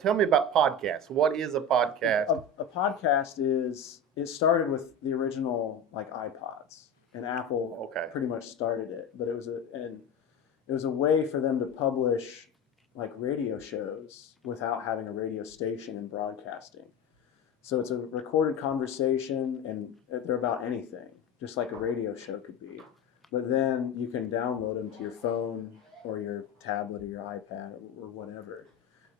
Tell me about podcasts. What is a podcast? A podcast it started with the original like iPods, and Apple pretty much started it. But it was a way for them to publish like radio shows without having a radio station and broadcasting. So it's a recorded conversation, and they're about anything, just like a radio show could be. But then you can download them to your phone or your tablet or your iPad or whatever,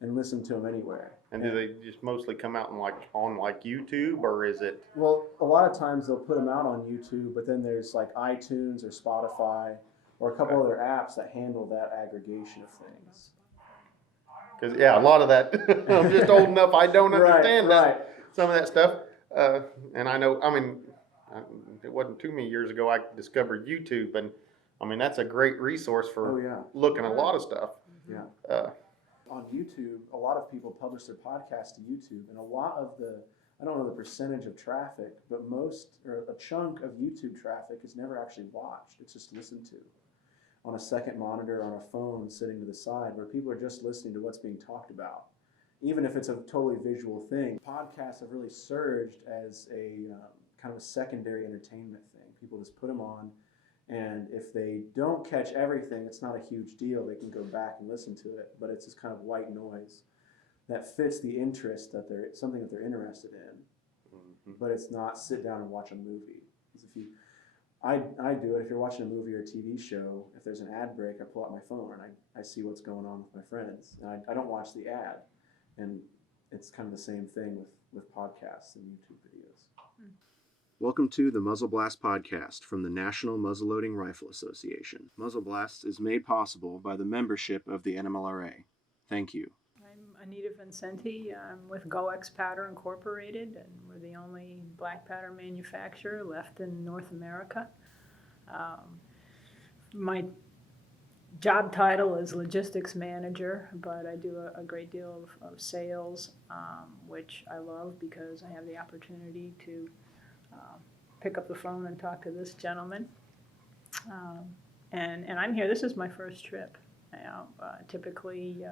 and listen to them anywhere. And do they just mostly come out on YouTube, or is it? Well, a lot of times they'll put them out on YouTube, but then there's like iTunes or Spotify or a couple other apps that handle that aggregation of things. Because a lot of that, I'm just old enough, I don't understand some of that stuff. And I know, it wasn't too many years ago I discovered YouTube, and that's a great resource for looking at a lot of stuff. Yeah. On YouTube, a lot of people publish their podcasts to YouTube, and a lot of I don't know the percentage of traffic, but a chunk of YouTube traffic is never actually watched. It's just listened to on a second monitor on a phone sitting to the side, where people are just listening to what's being talked about. Even if it's a totally visual thing, podcasts have really surged as a kind of a secondary entertainment thing. People just put them on, and if they don't catch everything, it's not a huge deal. They can go back and listen to it, but it's just kind of white noise that fits the interest something that they're interested in. Mm-hmm. But it's not sit down and watch a movie. I do it. If you're watching a movie or a TV show, if there's an ad break, I pull out my phone and I see what's going on with my friends. And I don't watch the ad. And it's kind of the same thing with podcasts and YouTube videos. Welcome to the Muzzleblast Podcast from the National Muzzleloading Rifle Association. Muzzleblast is made possible by the membership of the NMLRA. Thank you. I'm Anita Vincenti. I'm with Goex Powder Incorporated, and we're the only black powder manufacturer left in North America. My job title is logistics manager, but I do a great deal of sales, which I love because I have the opportunity to pick up the phone and talk to this gentleman. And I'm here. This is my first trip. Typically,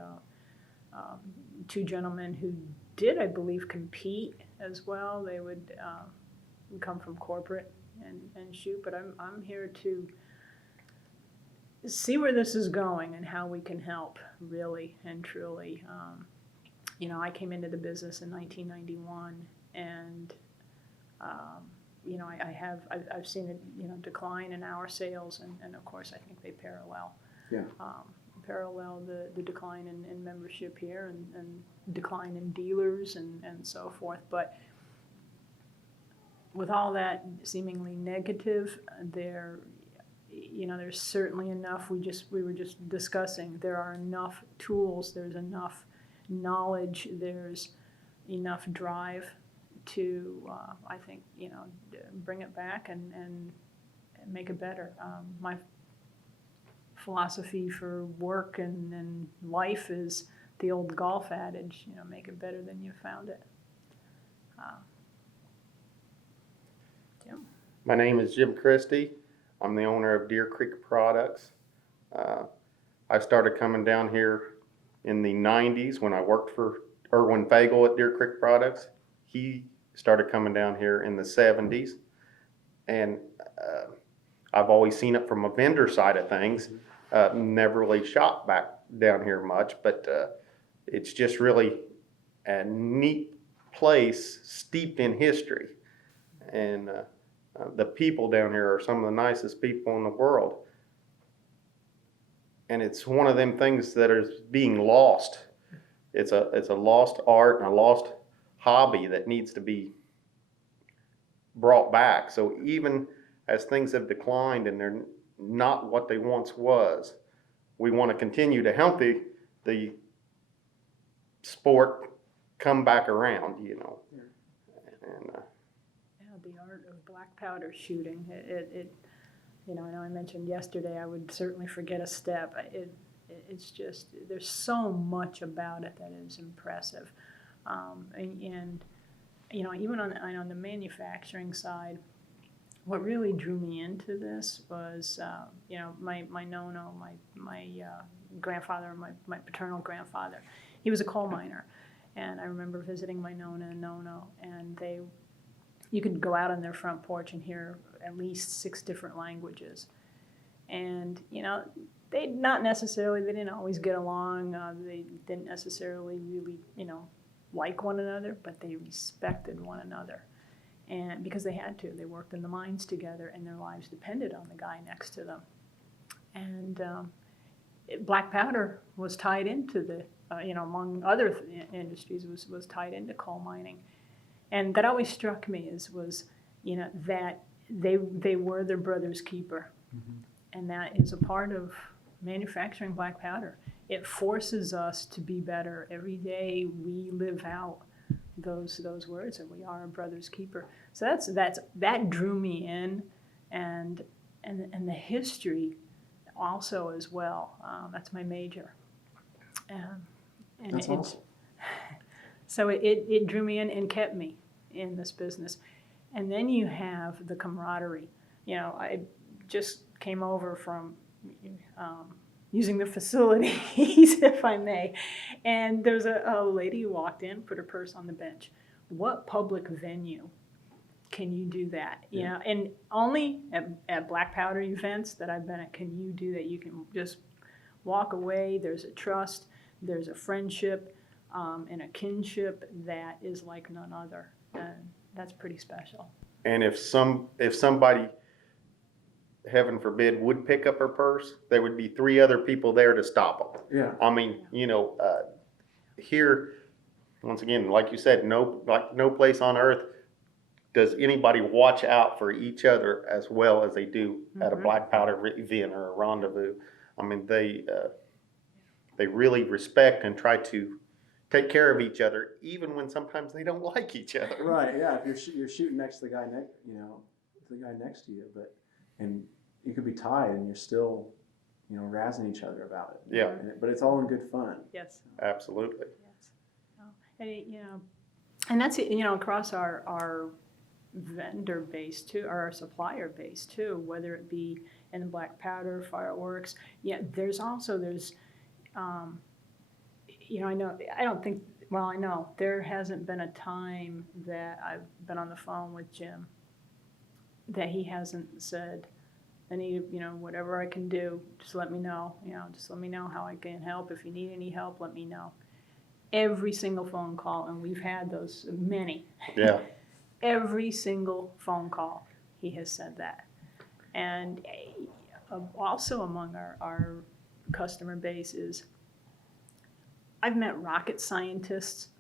two gentlemen who did, I believe, compete as well. They would come from corporate and shoot, but I'm here to see where this is going and how we can help, really and truly. I came into the business in 1991, and I've seen a decline in our sales, and of course I think they parallel the decline in membership here and decline in dealers and so forth. But with all that seemingly negative, there's certainly enough. We were just discussing. There are enough tools. There's enough knowledge. There's enough drive to, I think, bring it back and make it better. My philosophy for work and life is the old golf adage, make it better than you found it. Jim? My name is Jim Christie. I'm the owner of Deer Creek Products. I started coming down here in the 90s when I worked for Erwin Fagel at Deer Creek Products. He started coming down here in the 70s. And I've always seen it from a vendor side of things. Never really shot back down here much, but it's just really a neat place steeped in history. And the people down here are some of the nicest people in the world. And it's one of them things that is being lost. It's a lost art and a lost hobby that needs to be brought back. So even as things have declined and they're not what they once was, we want to continue to help the sport come back around, And the art of black powder shooting. I know I mentioned yesterday I would certainly forget a step. It's just, there's so much about it that is impressive. Even on the manufacturing side, what really drew me into this was, my nono, my grandfather, my paternal grandfather. he was a coal miner. And I remember visiting my Nona and Nono, and you could go out on their front porch and hear at least 6 different languages. And, they didn't always get along. They didn't necessarily really, like one another, but they respected one another. And because they had to, they worked in the mines together, and their lives depended on the guy next to them. And black powder was tied into the, among other industries, was tied into coal mining. And that always struck me that they were their brother's keeper. Mm-hmm. And that is a part of manufacturing black powder. It forces us to be better. Every day we live out those words, and we are a brother's keeper. So that drew me in, and the history also as well. That's my major. And that's awesome. So it drew me in and kept me in this business. And then you have the camaraderie. I just came over from using the facilities, if I may, and there was a lady who walked in, put her purse on the bench. What public venue can you do that? Yeah. And only at black powder events that I've been at can you do that. You can just walk away. There's a trust, there's a friendship, and a kinship that is like none other, and that's pretty special. And if somebody, heaven forbid, would pick up her purse, there would be 3 other people there to stop them. Yeah. I mean, here, once again, like you said, no place on earth does anybody watch out for each other as well as they do at a black powder event or a rendezvous. I mean, they really respect and try to take care of each other, even when sometimes they don't like each other. Right. Yeah. If you're shooting next to the guy next to you, and you could be tied, and you're still, razzing each other about it. Yeah. But it's all in good fun. Yes. Absolutely. Yes. And that's across our vendor base too, or our supplier base too, whether it be in the black powder, fireworks. Yeah, I know there hasn't been a time that I've been on the phone with Jim that he hasn't said, Anita, whatever I can do, just let me know. Just let me know how I can help. If you need any help, let me know. Every single phone call, and we've had those many. Yeah. Every single phone call, he has said that. And also among our customer base is, I've met rocket scientists.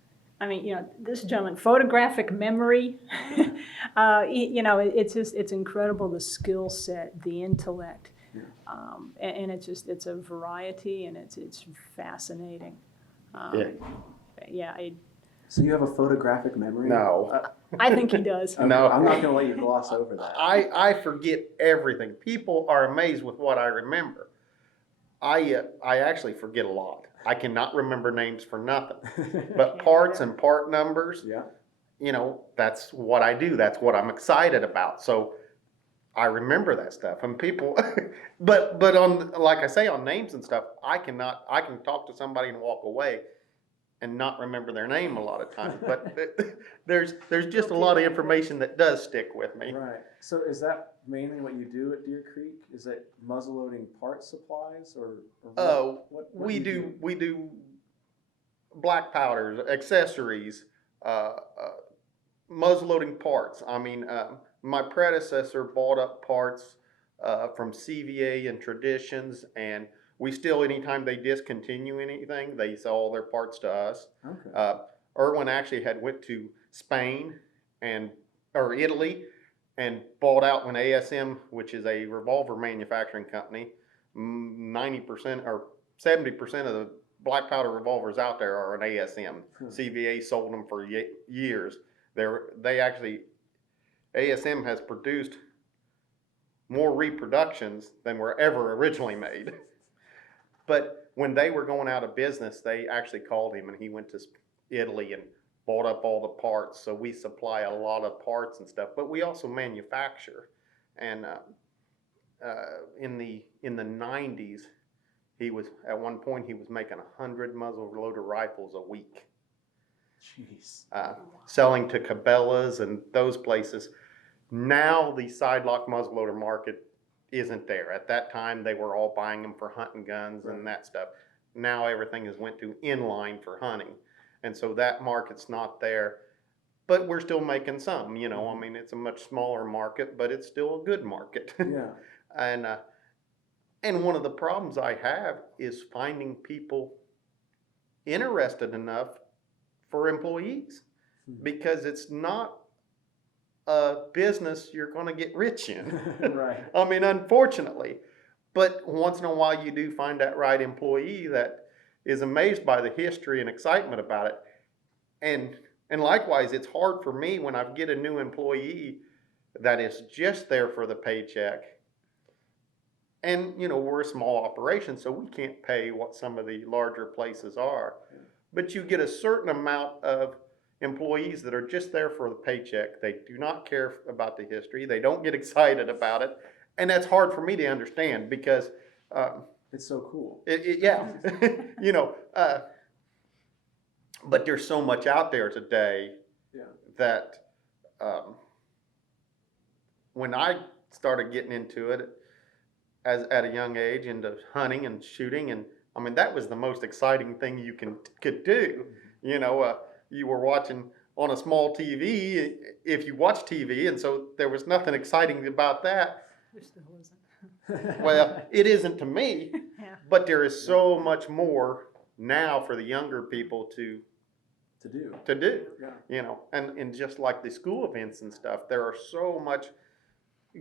I mean, this gentleman, photographic memory, it's incredible, the skill set, the intellect, and it's a variety, and it's fascinating. So you have a photographic memory? No. I think he does. No. I'm not going to let you gloss over that. I forget everything. People are amazed with what I remember. I actually forget a lot. I cannot remember names for nothing. But parts and part numbers, that's what I do. That's what I'm excited about. So I remember that stuff. And people, but on, like I say, on names and stuff, I can talk to somebody and walk away and not remember their name a lot of times. But there's just a lot of information that does stick with me. Right. So is that mainly what you do at Deer Creek? Is it muzzleloading parts supplies, or what we do black powders, accessories, muzzleloading parts. I mean, my predecessor bought up parts from CVA and Traditions, and we still, anytime they discontinue anything, they sell all their parts to us. Okay. Irwin actually had went to Spain or Italy and bought out when ASM, which is a revolver manufacturing company, 90% or 70% of the black powder revolvers out there are an ASM. CVA sold them for years. ASM has produced more reproductions than were ever originally made. But when they were going out of business, they actually called him, and he went to Italy and bought up all the parts. So we supply a lot of parts and stuff, but we also manufacture. And in the 90s, At one point, he was making 100 muzzleloader rifles a week, Jeez. selling to Cabela's and those places. Now the sidelock muzzleloader market isn't there. At that time, they were all buying them for hunting guns and that stuff. Now everything has went to inline for hunting. And so that market's not there. But we're still making some, you know. I mean, it's a much smaller market, but it's still a good market. Yeah. And one of the problems I have is finding people interested enough for employees, because it's not a business you're going to get rich in. Right. I mean, unfortunately. But once in a while you do find that right employee that is amazed by the history and excitement about it. And likewise, it's hard for me when I get a new employee that is just there for the paycheck. And, you know, we're a small operation, so we can't pay what some of the larger places are. But you get a certain amount of employees that are just there for the paycheck. They do not care about the history. They don't get excited about it. And that's hard for me to understand, because it's so cool. Yeah, you know, but there's so much out there today that when I started getting into it at a young age, into hunting and shooting, and I mean, that was the most exciting thing you could do. You know, you were watching on a small TV, if you watch TV, and so there was nothing exciting about that. There still isn't. Well, it isn't to me, but there is so much more now for the younger people to do, you know, and just like the school events and stuff, there are so much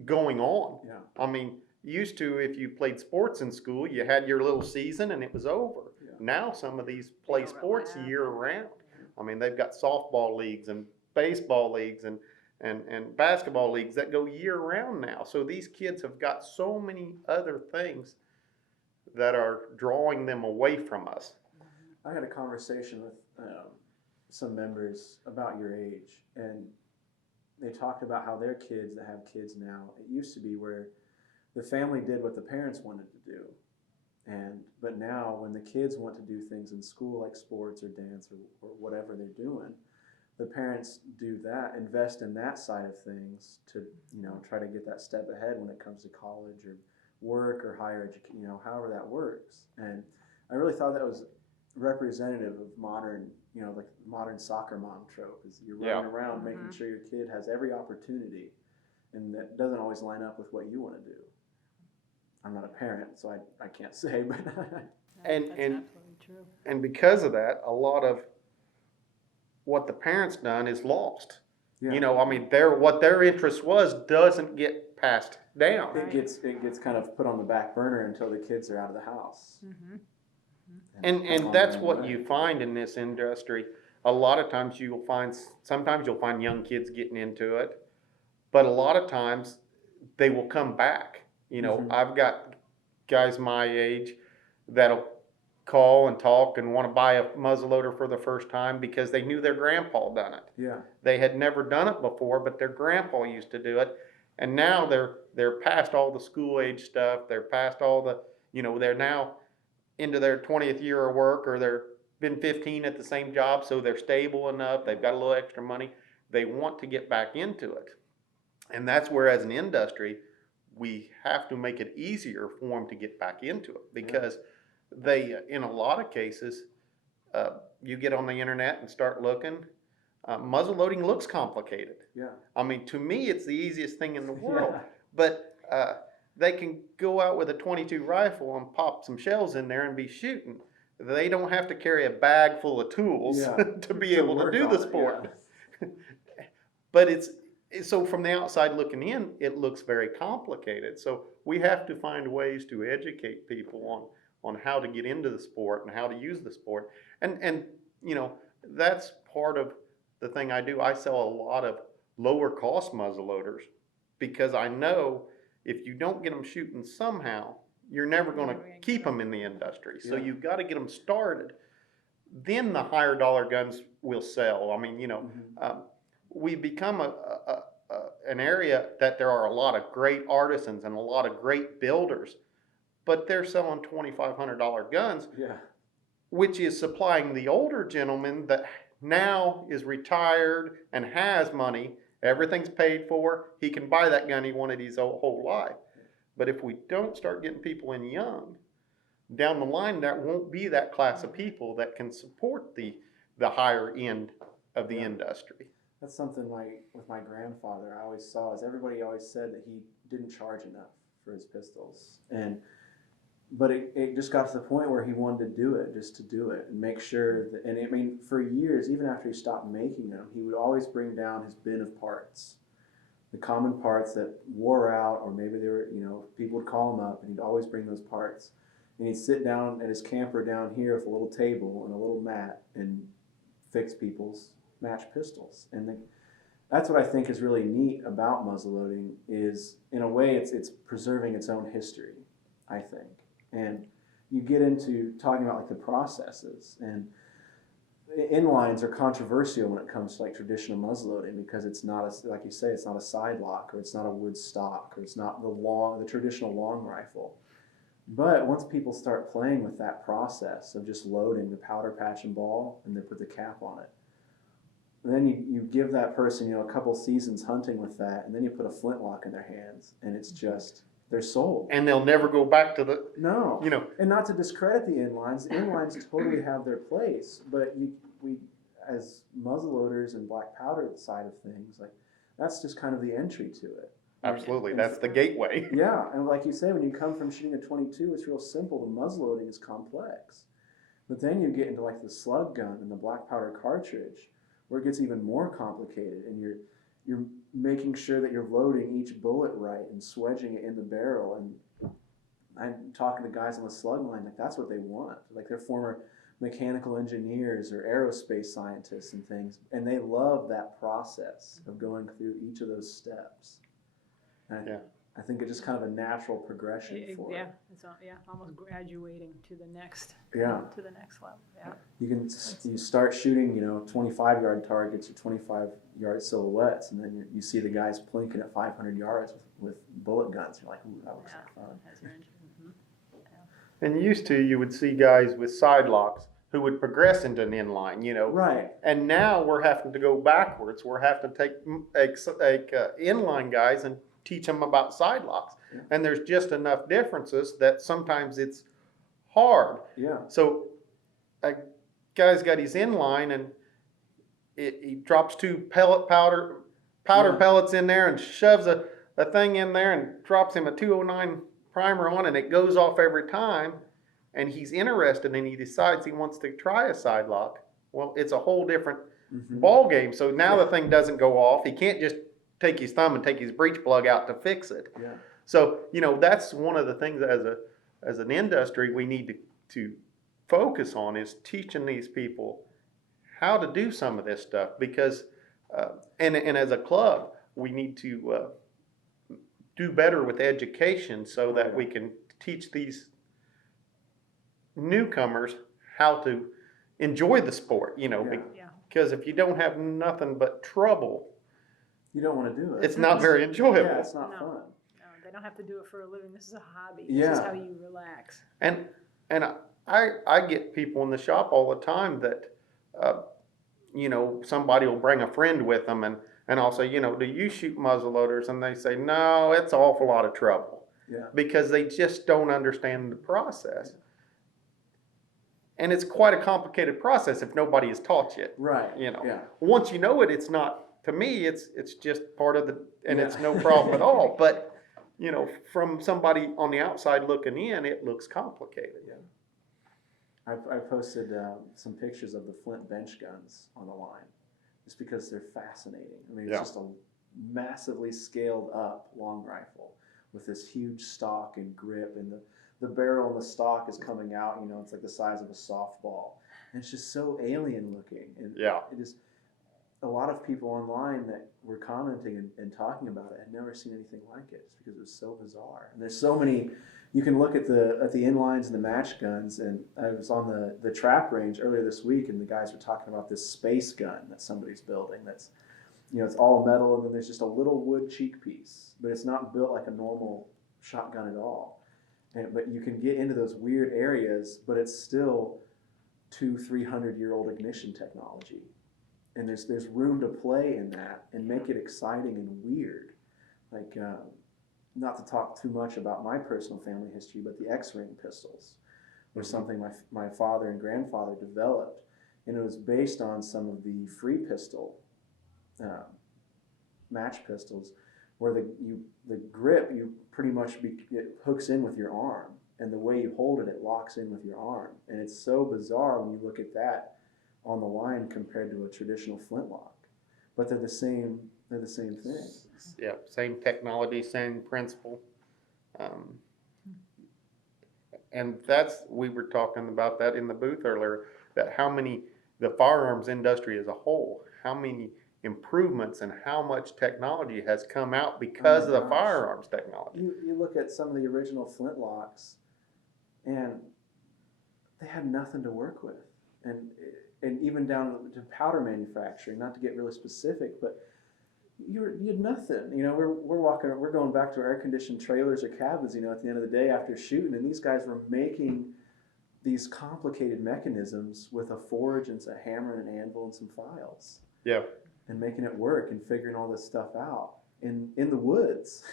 going on. I mean, used to, if you played sports in school, you had your little season and it was over. Now some of these play sports year round. I mean, they've got softball leagues and baseball leagues and basketball leagues that go year round now. So these kids have got so many other things that are drawing them away from us. I had a conversation with some members about your age, and they talked about how their kids that have kids now, it used to be where the family did what the parents wanted to do. But now when the kids want to do things in school like sports or dance or whatever they're doing, the parents do that, invest in that side of things to, you know, try to get that step ahead when it comes to college or work or higher education, you know, however that works. And I really thought that was representative of modern, you know, like modern soccer mom trope, is you're running around making sure your kid has every opportunity, and that doesn't always line up with what you want to do. I'm not a parent, so I can't say, but That's absolutely true. And because of that, a lot of what the parents done is lost. You know, I mean, what their interest was doesn't get passed down. it gets kind of put on the back burner until the kids are out of the house. And that's what you find in this industry. A lot of times sometimes you'll find young kids getting into it, but a lot of times they will come back. You know, I've got guys my age that'll call and talk and want to buy a muzzleloader for the first time because they knew their grandpa done it. Yeah. They had never done it before, but their grandpa used to do it. And now they're past all the school age stuff. They're past all the, you know, they're now into their 20th year of work, or they're been 15 at the same job, so they're stable enough. They've got a little extra money. They want to get back into it. And that's where, as an industry, we have to make it easier for them to get back into it, because they, in a lot of cases, you get on the internet and start looking, muzzle loading looks complicated. Yeah. I mean, to me, it's the easiest thing in the world, but they can go out with a .22 rifle and pop some shells in there and be shooting. They don't have to carry a bag full of tools to be able to do the sport. But so from the outside looking in, it looks very complicated. So we have to find ways to educate people on how to get into the sport and how to use the sport. And you know, that's part of the thing I do. I sell a lot of lower cost muzzle loaders, because I know if you don't get them shooting somehow, you're never going to keep them in the industry. So you've got to get them started. Then the higher dollar guns will sell. I mean, you know, we become an area that there are a lot of great artisans and a lot of great builders, but they're selling $2,500 guns, Yeah. which is supplying the older gentleman that now is retired and has money. Everything's paid for. He can buy that gun he wanted his whole life. But if we don't start getting people in young, down the line, there won't be that class of people that can support the higher end of the industry. That's something with my grandfather I always saw is everybody always said that he didn't charge enough for his pistols. But it just got to the point where he wanted to do it just to do it and make sure that, and I mean, for years, even after he stopped making them, he would always bring down his bin of parts, the common parts that wore out, or maybe they were, people would call him up and he'd always bring those parts. And he'd sit down at his camper down here with a little table and a little mat and fix people's match pistols. And that's what I think is really neat about muzzleloading is, in a way, it's preserving its own history, I think. And you get into talking about like the processes, and inlines are controversial when it comes to like traditional muzzleloading because it's not like you say, it's not a side lock, or it's not a wood stock, or it's not the traditional long rifle. But once people start playing with that process of just loading the powder patch and ball and then put the cap on it, and then you give that person a couple seasons hunting with that, and then you put a flintlock in their hands, and it's just, they're sold. And they'll never go back to the, No. And not to discredit the inlines totally have their place, but we as muzzleloaders and black powder side of things, like that's just kind of the entry to it. absolutely, that's the gateway. Yeah, and like you say, when you come from shooting a 22, it's real simple. The muzzleloading is complex. But then you get into like the slug gun and the black powder cartridge, where it gets even more complicated, and you're making sure that you're loading each bullet right and swedging it in the barrel. And I'm talking to guys on the slug line, like that's what they want. Like they're former mechanical engineers or aerospace scientists and things, and they love that process of going through each of those steps. And I think it's just kind of a natural progression for it. It's almost graduating to the next level. Yeah. You start shooting 25-yard targets or 25-yard silhouettes, and then you see the guys plinking at 500 yards with bullet guns. You're like, ooh, that looks like fun. That's your engine. And you would see guys with side locks who would progress into an inline, Right. And now we're having to go backwards. We're having to take inline guys and teach them about side locks. Yeah. And there's just enough differences that sometimes it's hard. Yeah. So a guy's got his inline and he drops two powder pellets in there and shoves a thing in there and drops him a 209 primer on, and it goes off every time, and he's interested and he decides he wants to try a side lock. Well, it's a whole different ball game. So now the thing doesn't go off. He can't just take his thumb and take his breech plug out to fix it. Yeah. So, that's one of the things as an industry we need to focus on is teaching these people how to do some of this stuff, because and as a club we need to do better with education so that we can teach these newcomers how to enjoy the sport, because if you don't have nothing but trouble, you don't want to do it. It's not very enjoyable. Yeah, it's not fun. No, they don't have to do it for a living. This is a hobby. Yeah. This is how you relax. And I get people in the shop all the time that, somebody will bring a friend with them, and I'll say, do you shoot muzzleloaders? And they say, no, it's an awful lot of trouble. Yeah. Because they just don't understand the process. And it's quite a complicated process if nobody has taught you. Right. Yeah. Once you know it, it's not, to me, it's just part of it's no problem at all. But, from somebody on the outside looking in, it looks complicated. Yeah. I posted some pictures of the Flint bench guns on the line, just because they're fascinating. I mean, it's just a massively scaled up long rifle with this huge stock and grip, and the barrel and the stock is coming out, it's like the size of a softball. And it's just so alien looking. And it is, a lot of people online that were commenting and talking about it had never seen anything like it, just because it was so bizarre. And there's so many, you can look at the inlines and the match guns, and I was on the trap range earlier this week, and the guys were talking about this space gun that somebody's building that's, it's all metal, and then there's just a little wood cheek piece, but it's not built like a normal shotgun at all. but you can get into those weird areas, but it's still 200-300-year-old ignition technology. And there's room to play in that and make it exciting and weird. Like, not to talk too much about my personal family history, but the X-ring pistols were something my father and grandfather developed. And it was based on some of the free pistol match pistols, where the grip, you pretty much it hooks in with your arm, and the way you hold it, it locks in with your arm. And it's so bizarre when you look at that on the line compared to a traditional flintlock. But they're the same thing. Yeah, same technology, same principle. And we were talking about that in the booth earlier, that the firearms industry as a whole, how many improvements and how much technology has come out because of the firearms technology. You look at some of the original flintlocks, and they had nothing to work with. And even down to powder manufacturing, not to get really specific, but you had nothing. We're going back to our air-conditioned trailers or cabins, at the end of the day after shooting, and these guys were making these complicated mechanisms with a forge and a hammer and an anvil and some files. Yeah. And making it work and figuring all this stuff out in the woods.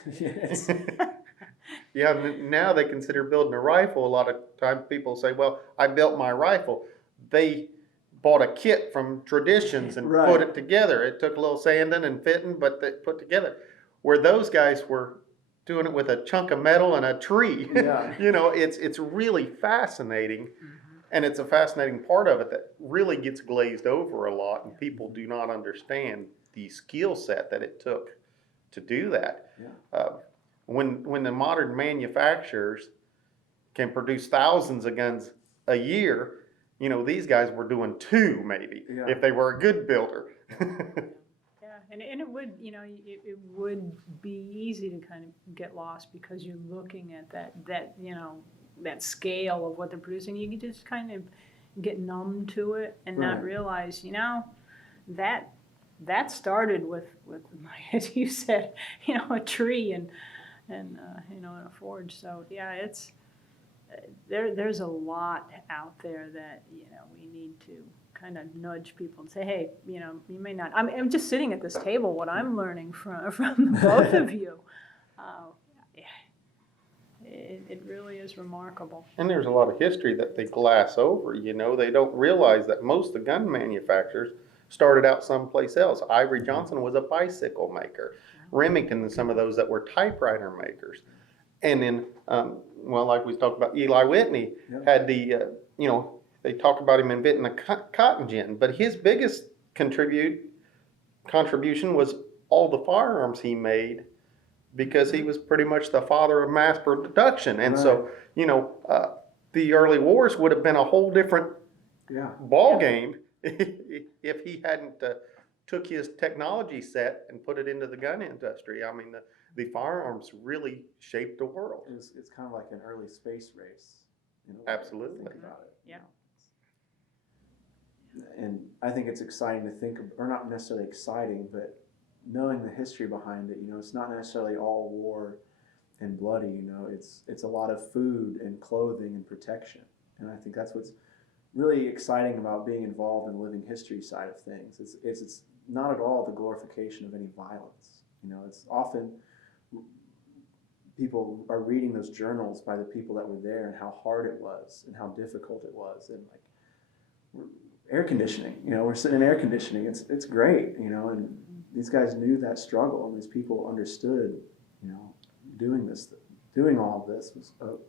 Yeah, now they consider building a rifle. A lot of times people say, well, I built my rifle. They bought a kit from Traditions and put it together. It took a little sanding and fitting, but they put together. Where those guys were doing it with a chunk of metal and a tree. Yeah. It's really fascinating. And it's a fascinating part of it that really gets glazed over a lot, and people do not understand the skill set that it took to do that. Yeah. When the modern manufacturers can produce thousands of guns a year, these guys were doing 2 maybe, if they were a good builder. Yeah, and it would, it would be easy to kind of get lost because you're looking at that scale of what they're producing. You can just kind of get numb to it and not realize, that started with as you said, a tree and a forge. So yeah, it's there's a lot out there that we need to kind of nudge people and say, hey, you may not. I'm just sitting at this table. What I'm learning from both of you. It really is remarkable. And there's a lot of history that they glass over. They don't realize that most of the gun manufacturers started out someplace else. Ivory Johnson was a bicycle maker. Remington and some of those that were typewriter makers. And then, like we talked about, Eli Whitney had the, they talk about him inventing the cotton gin, but his biggest contribution was all the firearms he made, because he was pretty much the father of mass production. And so, the early wars would have been a whole different ball game if he hadn't took his technology set and put it into the gun industry. I mean, the firearms really shaped the world. It's kind of like an early space race. Absolutely. Think about it. Yeah. And I think it's exciting to think, or not necessarily exciting, but knowing the history behind it. It's not necessarily all war and bloody. It's a lot of food and clothing and protection. And I think that's what's really exciting about being involved in the living history side of things. It's not at all the glorification of any violence. It's often people are reading those journals by the people that were there and how hard it was and how difficult it was. And like air conditioning, we're sitting in air conditioning. It's great, and these guys knew that struggle, and these people understood, doing all of this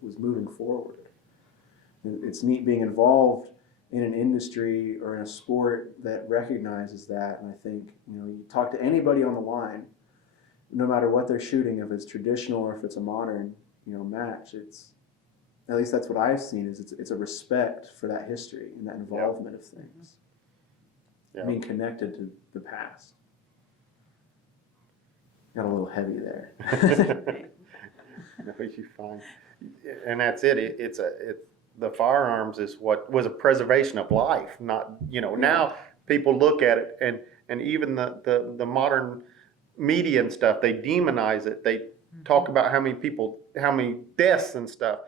was moving forward. It's neat being involved in an industry or in a sport that recognizes that. And I think, you talk to anybody on the line, no matter what they're shooting, if it's traditional or if it's a modern, match, at least that's what I've seen, is it's a respect for that history and that involvement of things. Being connected to the past. Got a little heavy there. No, you're fine. And that's it. It's the firearms is what was a preservation of life. Not now people look at it and even the modern media and stuff, they demonize it. They talk about how many deaths and stuff.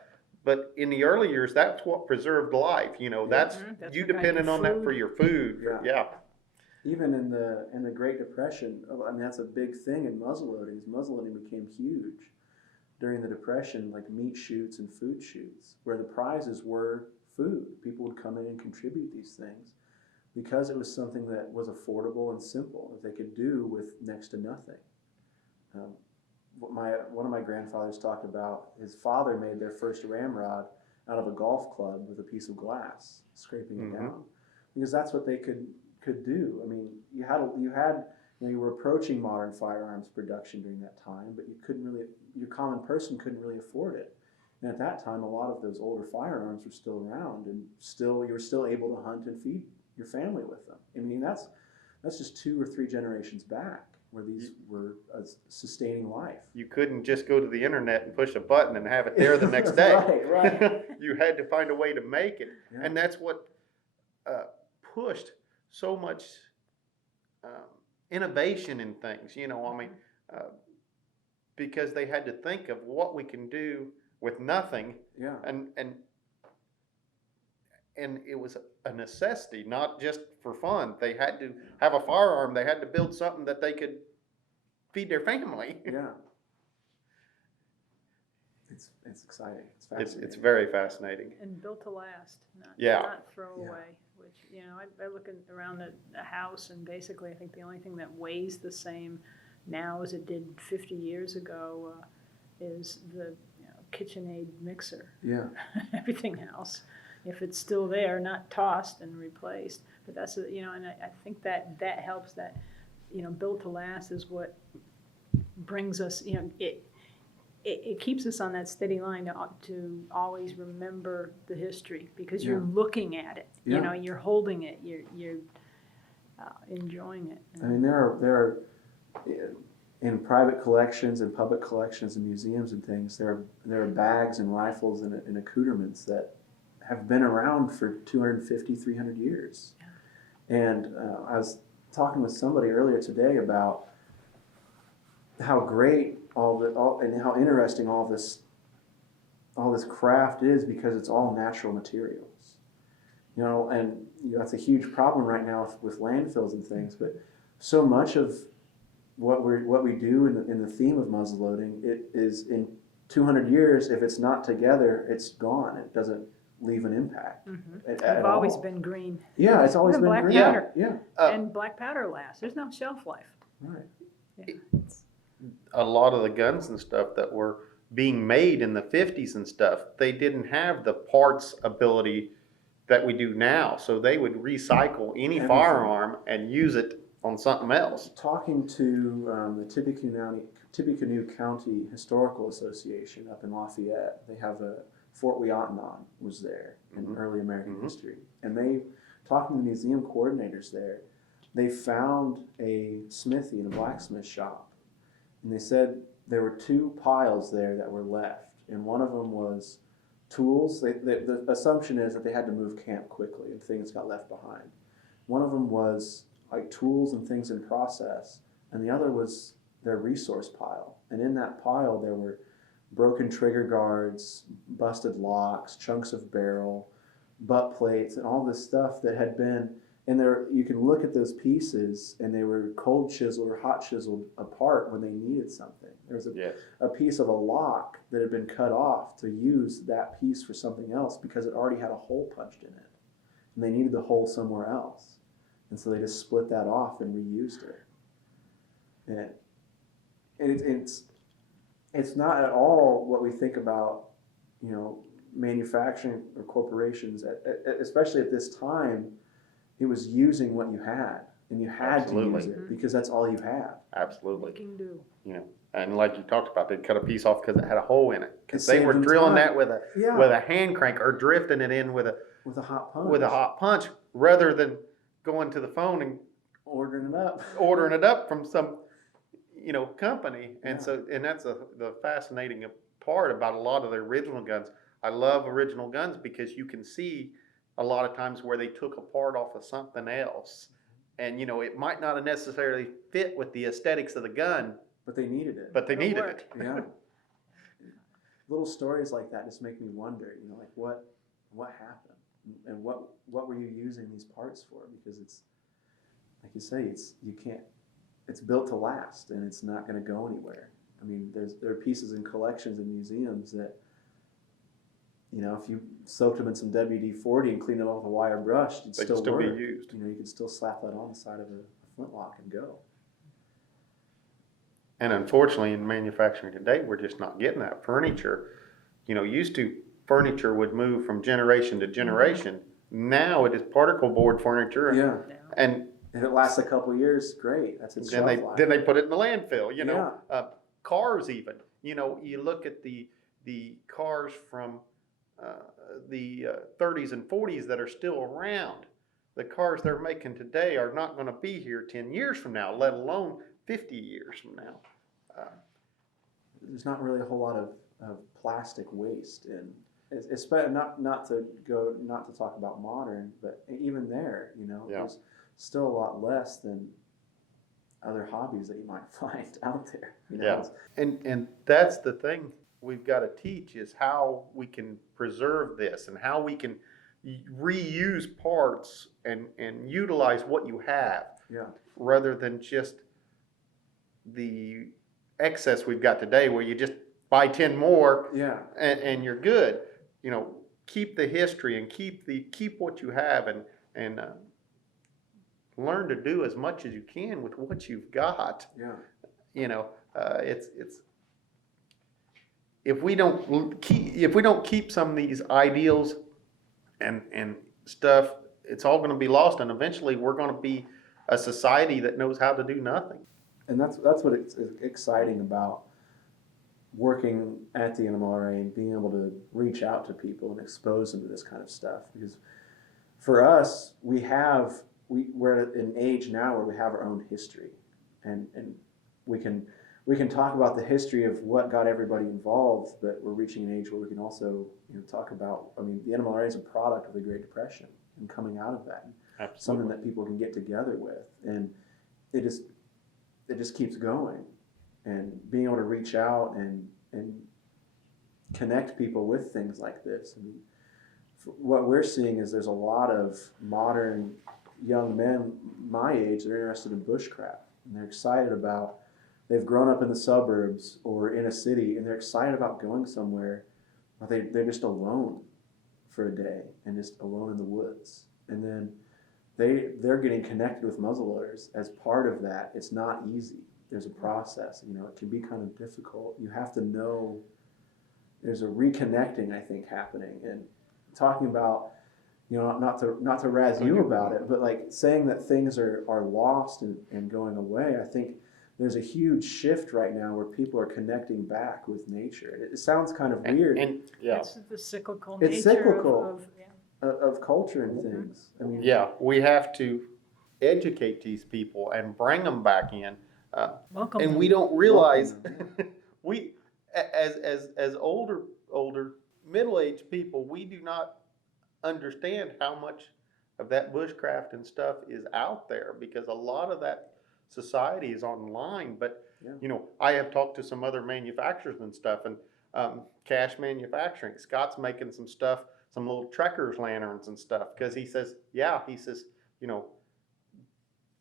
But in the early years, that's what preserved life. That's That's you what got depended you on that food. for your food. Yeah. Even in the Great Depression, I mean, that's a big thing in muzzleloading. Muzzleloading became huge during the Depression, like meat shoots and food shoots, where the prizes were food. People would come in and contribute these things because it was something that was affordable and simple that they could do with next to nothing. One of my grandfathers talked about his father made their first ramrod out of a golf club with a piece of glass, scraping it down, because that's what they could do. I mean, you were approaching modern firearms production during that time, but your common person couldn't really afford it. And at that time, a lot of those older firearms were still around, and you were still able to hunt and feed your family with them. I mean, that's just 2 or 3 generations back, where these were sustaining life. You couldn't just go to the internet and push a button and have it there the next day. Right. You had to find a way to make it. Yeah. And that's what pushed so much innovation in things, because they had to think of what we can do with nothing. Yeah. And it was a necessity, not just for fun. They had to have a firearm. They had to build something that they could feed their family. Yeah. It's exciting. It's fascinating. It's very fascinating. And built to last, not throw away. Which I look around the house, and basically I think the only thing that weighs the same now as it did 50 years ago is the KitchenAid mixer. Yeah. Everything else, if it's still there, not tossed and replaced. But that's and I think that helps. That built to last is what brings us. It keeps us on that steady line to always remember the history, because you're looking at it. Yeah. You're holding it. You're enjoying it. I mean, there are in private collections and public collections and museums and things. There are bags and rifles and accoutrements that have been around for 250, 300 years. Yeah. And I was talking with somebody earlier today about how great and how interesting all this craft is, because it's all natural materials. And that's a huge problem right now with landfills and things. But so much of what we do in the theme of muzzleloading, it is in 200 years. If it's not together, it's gone. It doesn't leave an impact. It's always been green. Yeah, it's always been black green. Powder. Yeah. And black powder lasts. There's no shelf life. Right. Yeah. A lot of the guns and stuff that were being made in the 50s and stuff, they didn't have the parts ability that we do now. So they would recycle any firearm and use it on something else. Talking to the Tippecanoe County Historical Association up in Lafayette, they have Fort Ouiatenon was there in early American history. And talking to the museum coordinators there, they found a smithy and a blacksmith shop. And they said there were 2 piles there that were left. And one of them was tools. The assumption is that they had to move camp quickly and things got left behind. One of them was like tools and things in process. And the other was their resource pile. And in that pile there were broken trigger guards, busted locks, chunks of barrel, butt plates, and all this stuff that had been in there. You can look at those pieces, and they were cold chiseled or hot chiseled apart when they needed something. There was a piece of a lock that had been cut off to use that piece for something else because it already had a hole punched in it, and they needed the hole somewhere else, and so they just split that off and reused it. And it's not at all what we think about, manufacturing or corporations, especially at this time. It was using what you had, and you had to use it because that's all you had. Absolutely. Making do. And like you talked about, they'd cut a piece off because it had a hole in it. Because they were drilling that with a hand crank or drifting it in with a hot punch, rather than going to the phone and ordering it up from some company. And and that's the fascinating part about a lot of the original guns. I love original guns because you can see a lot of times where they took a part off of something else, and it might not have necessarily fit with the aesthetics of the gun, but they needed it. Yeah. little stories like that just make me wonder, you know, like what happened and what were you using these parts for? Because it's, like you say, it's built to last, and it's not going to go anywhere. I mean, there are pieces in collections and museums that, you know, if you soaked them in some WD-40 and cleaned them off with a wire brush, it'd They can still work. be used. You know, you could still slap that on the side of a flintlock and go. And unfortunately, in manufacturing today, we're just not getting that. Furniture, you know, used to furniture would move from generation to generation. Now it is particle board furniture. Yeah. Yeah. And If it lasts a couple years, great. That's its shelf life. then they put it in the landfill, you know. Cars even. You know, you look at the cars from the 30s and 40s that are still around. The cars they're making today are not going to be here 10 years from now, let alone 50 years from now. There's not really a whole lot of plastic waste, and it's not to talk about modern, but even there, you know, there's still a lot less than other hobbies that you might find out there. You know? And that's the thing we've got to teach is how we can preserve this and how we can reuse parts and utilize what you have, rather than just the excess we've got today where you just buy 10 more and you're good. You know, keep the history and keep what you have and learn to do as much as you can with what you've got. You know, it's if we don't keep some of these ideals and stuff, it's all going to be lost, and eventually we're going to be a society that knows how to do nothing. And that's what it's exciting about working at the NMLRA and being able to reach out to people and expose them to this kind of stuff. Because for us, we're at an age now where we have our own history, and we can talk about the history of what got everybody involved, but we're reaching an age where we can also, you know, talk about, I mean, the NMLRA is a product of the Great Depression and coming out of that. Absolutely. Something that people can get together with, and it just keeps going, and being able to reach out and connect people with things like this. I mean, what we're seeing is there's a lot of modern young men my age that are interested in bushcraft, and they're excited about, they've grown up in the suburbs or in a city, and they're excited about going somewhere, but they're just alone for a day and just alone in the woods. And then they're getting connected with muzzleloaders as part of that. It's not easy. There's a process. You know, it can be kind of difficult. You have to know there's a reconnecting, I think, happening. And talking about, you know, not to razz you about it, but like saying that things are lost and going away, I think there's a huge shift right now where people are connecting back with nature. It sounds kind of weird. It's the cyclical It's nature cyclical. of Of culture and things. I mean, we have to educate these people and bring them back in. welcome. And we don't realize we, as older middle-aged people, we do not understand how much of that bushcraft and stuff is out there, because a lot of that society is online. But you know, I have talked to some other manufacturers and stuff, and Cash Manufacturing, Scott's making some stuff, some little trekkers lanterns and stuff, because he says, you know,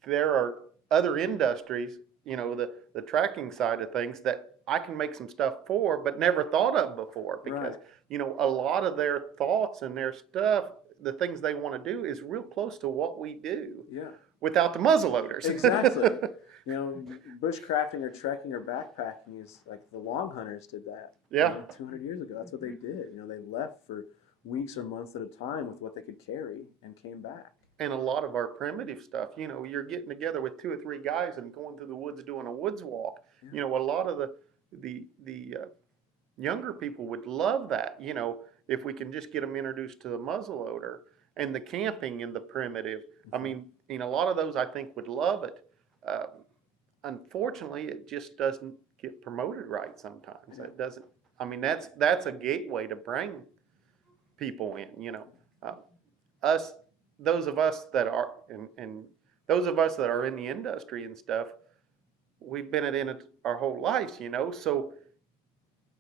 there are other industries, you know, the tracking side of things that I can make some stuff for, but never thought of before, because you know, a lot of their thoughts and their stuff, the things they want to do is real close to what we do. Without the muzzleloaders. Exactly. You know, bushcrafting or trekking or backpacking is like the long hunters did that. You know, 200 years ago, that's what they did. You know, they left for weeks or months at a time with what they could carry and came back. And a lot of our primitive stuff, you know, you're getting together with 2 or 3 guys and going through the woods doing a woods walk. You know, a lot of the younger people would love that, you know, if we can just get them introduced to the muzzleloader and the camping and the primitive. I mean, you know, a lot of those I think would love it. Unfortunately, it just doesn't get promoted right sometimes. It doesn't. I mean, that's a gateway to bring people in. You know, those of us that are and those of us that are in the industry and stuff, we've been in it our whole lives. You know, so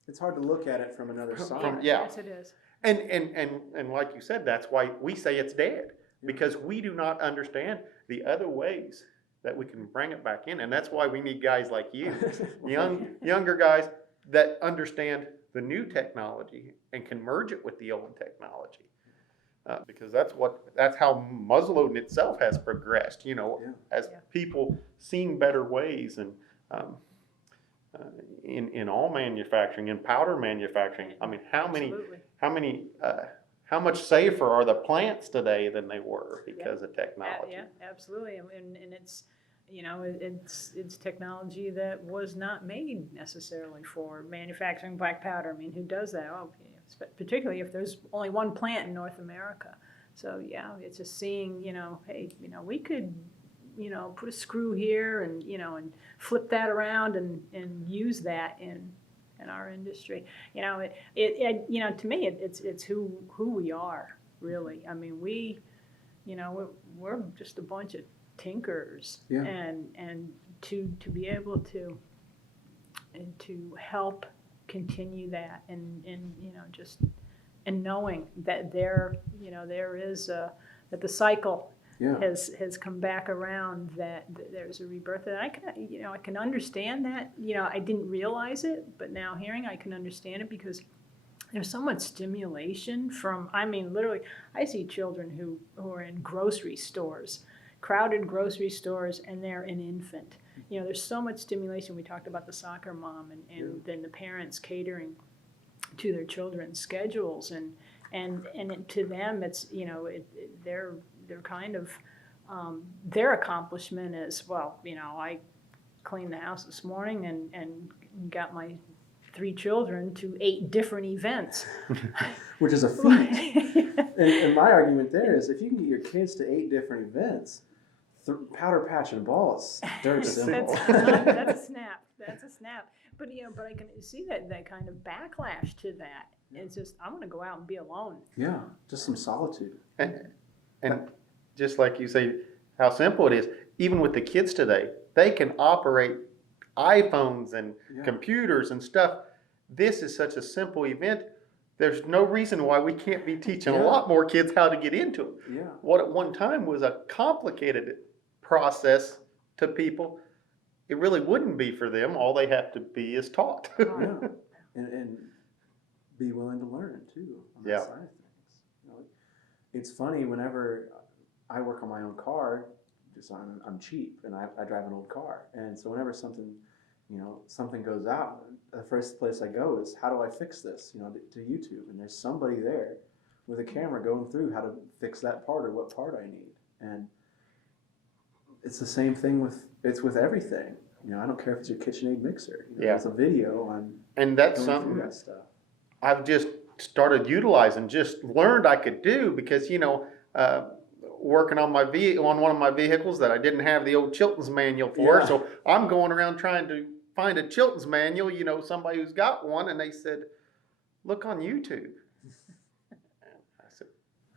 It's hard to look at it from another side. Yeah. Yes, it is. And like you said, that's why we say it's dead, because we do not understand the other ways that we can bring it back in. And that's why we need guys like you, younger guys that understand the new technology and can merge it with the old technology. Because that's how muzzleloading itself has progressed, as people seen better ways, and in all manufacturing, in powder manufacturing. I mean, how much safer are the plants today than they were because of technology? Yeah, absolutely. And it's, it's technology that was not made necessarily for manufacturing black powder. I mean, who does that? Oh, particularly if there's only one plant in North America. So yeah, it's just seeing, hey, we could, put a screw here and, and flip that around and use that in our industry. To me, it's who we are, really. I mean, we're just a bunch of tinkers, and to be able to help continue that, and and knowing that there is that the cycle has come back around, that there's a rebirth, and I can understand that. I didn't realize it, but now hearing, I can understand it, because there's so much stimulation from, literally, I see children who are in grocery stores, crowded grocery stores, and they're an infant. There's so much stimulation. We talked about the soccer mom, and then the parents catering to their children's schedules, and to them, it's, they're kind of, their accomplishment is, well, I cleaned the house this morning and got my 3 children to 8 different events. Which is a feat. and my argument there is, if you can get your kids to 8 different events, powder, patch, and ball is dirt simple. That's a snap. But but I can see that kind of backlash to that. It's just, I'm going to go out and be alone. Yeah, just some solitude. And just like you say, how simple it is. Even with the kids today, they can operate iPhones and computers and stuff. This is such a simple event. There's no reason why we can't be teaching a lot more kids how to get into it. Yeah. What at one time was a complicated process to people, it really wouldn't be for them. All they have to be is taught. And be willing to learn too on that side of things. It's funny, whenever I work on my own car, just I'm cheap, and I drive an old car, and so whenever something goes out, the first place I go is, how do I fix this? To YouTube, and there's somebody there with a camera going through how to fix that part or what part I need. And it's the same thing with everything. I don't care if it's your KitchenAid mixer. It's a video on. And that's something that stuff I've just started utilizing, just learned I could do, because working on one of my vehicles that I didn't have the old Chilton's manual for, so I'm going around trying to find a Chilton's manual, somebody who's got one, and they said, look on YouTube. I said,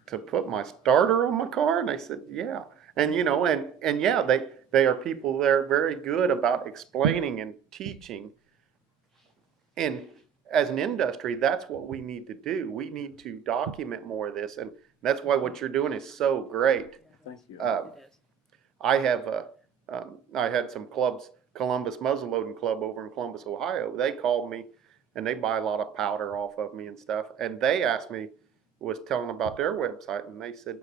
to put my starter on my car? And they said, yeah. And they are people that are very good about explaining and teaching. And as an industry, that's what we need to do. We need to document more of this, and that's why what you're doing is so great. Thank you. I had some clubs, Columbus Muzzleloading Club over in Columbus, Ohio. They called me, and they buy a lot of powder off of me and stuff. And they asked me, was telling about their website, and they said,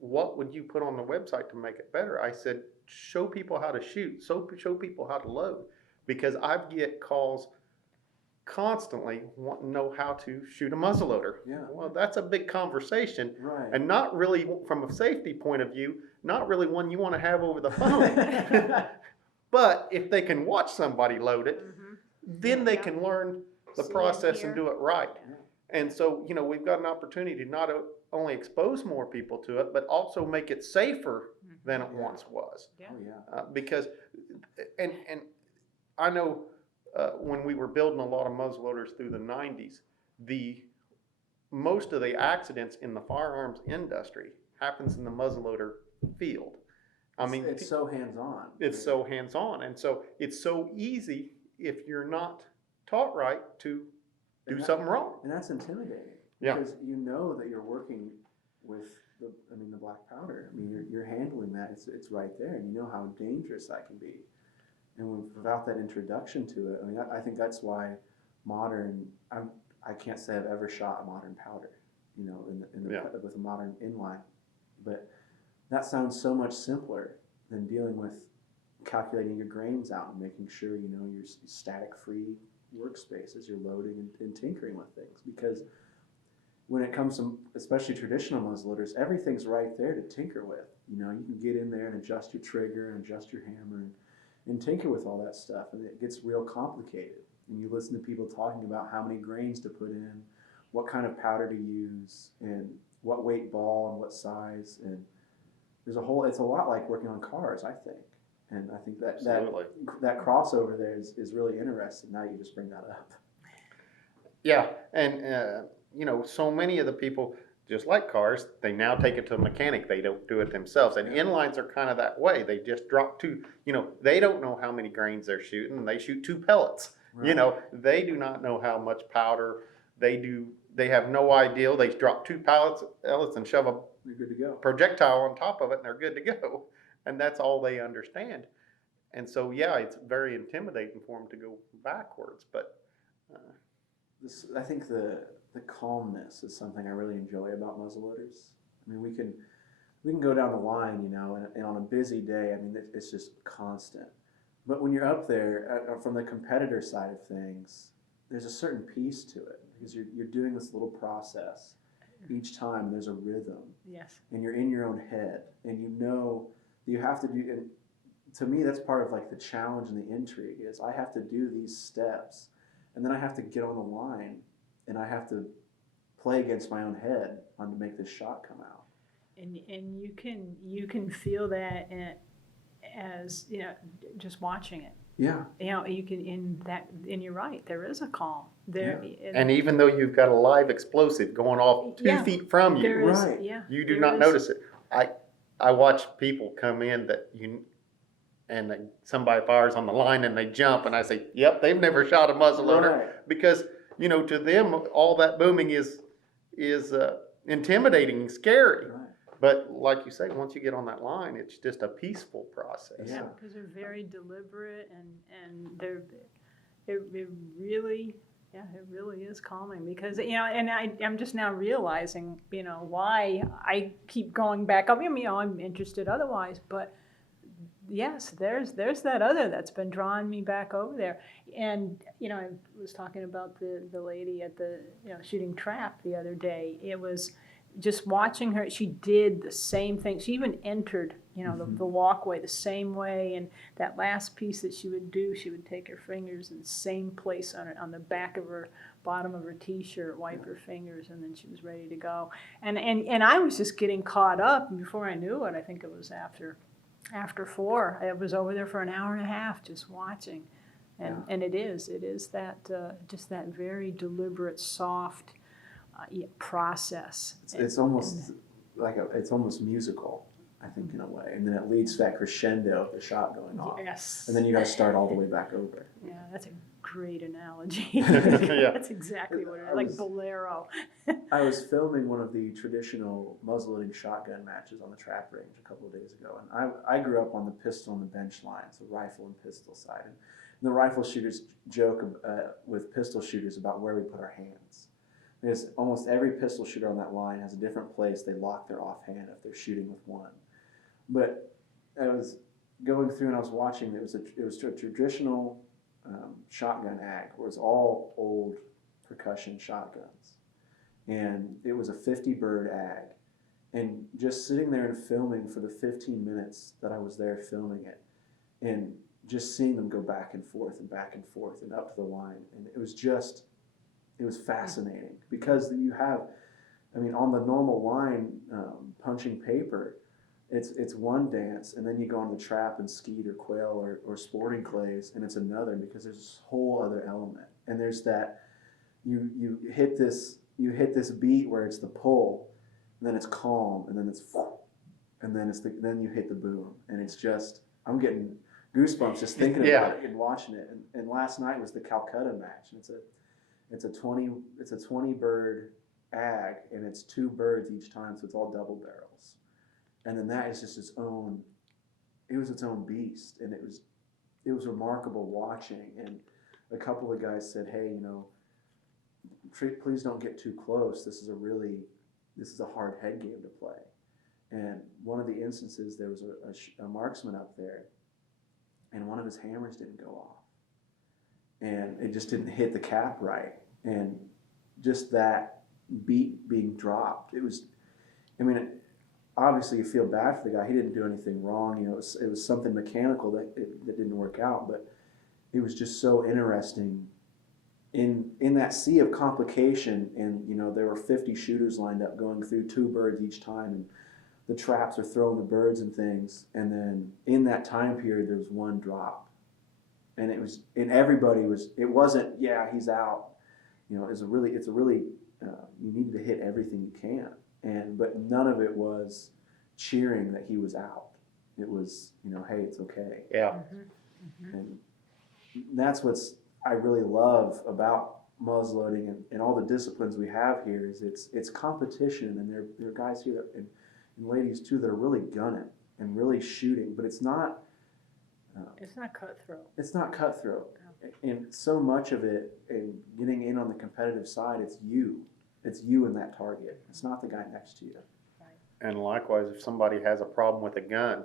what would you put on the website to make it better? I said, show people how to shoot, show people how to load, because I get calls constantly wanting to know how to shoot a muzzleloader. Yeah. Well, that's a big conversation, right? And not really, from a safety point of view, not really one you want to have over the phone. But if they can watch somebody load it, then they can learn the process and do it right. And so, we've got an opportunity to not only expose more people to it, but also make it safer than it once was. Yeah. Because, and I know when we were building a lot of muzzleloaders through the 90s, most of the accidents in the firearms industry happens in the muzzleloader field. It's so hands-on. It's so hands-on, and so it's so easy if you're not taught right to do something wrong. And that's intimidating. Yeah. Because you know that you're working with the black powder. I mean, you're handling that. It's right there, and you know how dangerous that can be. And without that introduction to it, I mean, I think that's why modern. I can't say I've ever shot a modern powder, with a modern inline, but that sounds so much simpler than dealing with calculating your grains out and making sure you know your static-free workspace as you're loading and tinkering with things. Because when it comes to especially traditional muzzleloaders, everything's right there to tinker with. You know, you can get in there and adjust your trigger and adjust your hammer and tinker with all that stuff, and it gets real complicated. And you listen to people talking about how many grains to put in, what kind of powder to use, and what weight ball and what size, and it's a lot like working on cars, I think. And I think that crossover there is really interesting. Now you just bring that up. Yeah, and so many of the people, just like cars, they now take it to a mechanic. They don't do it themselves. And inlines are kind of that way. They just drop two. They don't know how many grains they're shooting. They shoot 2 pellets. Right. They do not know how much powder they do. They have no idea. They drop 2 pellets and shove a You're good to go. projectile on top of it, and they're good to go. And that's all they understand. And so, yeah, it's very intimidating for them to go backwards. But I think the calmness is something I really enjoy about muzzleloaders. I mean, we can go down the line, and on a busy day, I mean, it's just constant. But when you're up there, from the competitor side of things, there's a certain peace to it because you're doing this little process each time. There's a rhythm. Yes. And you're in your own head, and you know you have to do. And to me, that's part of like the challenge and the intrigue is I have to do these steps, and then I have to get on the line, and I have to play against my own head to make this shot come out. And you can feel that as just watching it. Yeah. You can and you're right. There is a calm there. Yeah. and even though you've got a live explosive going off 2 feet from you, there is, right? Yeah, you do not notice it. I watch people come in and somebody fires on the line and they jump, and I say, "Yep, they've never shot a muzzleloader," Right. because to them all that booming is intimidating and scary. Right. But like you say, once you get on that line, it's just a peaceful process. Yeah, because they're very deliberate and it really is calming because and I'm just now realizing why I keep going back up. I'm interested otherwise, but yes, there's that other that's been drawing me back over there. And I was talking about the lady at the shooting trap the other day. It was just watching her. She did the same thing. She even entered the walkway the same way, and that last piece that she would do, she would take her fingers in the same place on the back of her bottom of her t-shirt, wipe her fingers, and then she was ready to go. And I was just getting caught up, and before I knew it, I think it was after 4, I was over there for an hour and a half just watching. And it is that just that very deliberate, soft process. It's almost it's almost musical, I think, in a way, and then it leads to that crescendo of the shot going off. Yes. And then you got to start all the way back over. Yeah, that's a great analogy. Yeah. That's exactly what it is, like bolero. I was filming one of the traditional muzzleloading shotgun matches on the trap range a couple of days ago, and I grew up on the pistol and the bench lines, the rifle and pistol side, and the rifle shooters joke with pistol shooters about where we put our hands. Because almost every pistol shooter on that line has a different place they lock their offhand if they're shooting with one. But I was going through and I was watching. It was a traditional shotgun ag, where it was all old percussion shotguns, and it was a 50 bird ag. And just sitting there and filming for the 15 minutes that I was there filming it, and just seeing them go back and forth and up to the line, and it was fascinating because you have, on the normal line, punching paper, it's one dance, and then you go on the trap and skeet or quail or sporting clays, and it's another, because there's this whole other element, and there's that you hit this beat where it's the pull, and then it's calm, and then it's, and then then you hit the boom, and it's just I'm getting goosebumps just thinking Yeah. about it and watching it. And last night was the Calcutta match. And it's a 20 bird ag, and it's 2 birds each time, so it's all double barrels. And then that is just its own beast, and it was remarkable watching. And a couple of guys said, hey, you know, please don't get too close. This is a hard head game to play. And one of the instances, there was a marksman up there, and one of his hammers didn't go off, and it just didn't hit the cap right, and just that beat being dropped, it was, I mean, obviously you feel bad for the guy. He didn't do anything wrong. You know, it was something mechanical that didn't work out, but it was just so interesting in that sea of complication. And, you know, there were 50 shooters lined up going through 2 birds each time, and the traps are throwing the birds and things. And then in that time period, there was 1 drop, and it wasn't, yeah, he's out. You know, it's a really, you needed to hit everything you can. But none of it was cheering that he was out. It was, you know, hey, it's okay. Yeah. And that's what's I really love about muzzleloading and all the disciplines we have here is it's competition, and there are guys here and ladies too that are really gunning and really shooting, but it's not cutthroat. It's not cutthroat. And so much of it, and getting in on the competitive side, it's you and that target. It's not the guy next to you. And likewise, if somebody has a problem with a gun,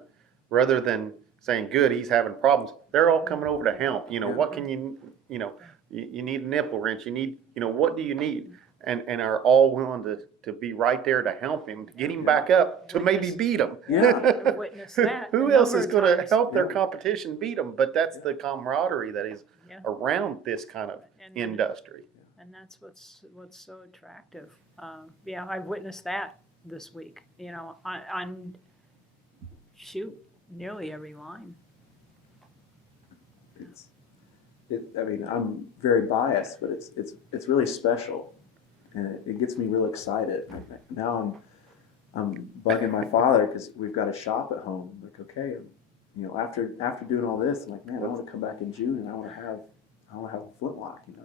rather than saying, good, he's having problems, they're all coming over to help. You know, what can you need a nipple wrench, you need, you know, what do you need? And are all willing to be right there to help him, to get him back up, to maybe beat him. Yeah. Witness that. Who else is going to help their competition beat them? But that's the camaraderie that is Yeah. around this kind of industry. And that's what's so attractive. Yeah, I've witnessed that this week. You know, on nearly every line. I mean, I'm very biased, but it's really special, and it gets me real excited. Now I'm bugging my father because we've got a shop at home. Like, okay, you know, after doing all this, I'm like, man, I want to come back in June and I want to have a flintlock, you know,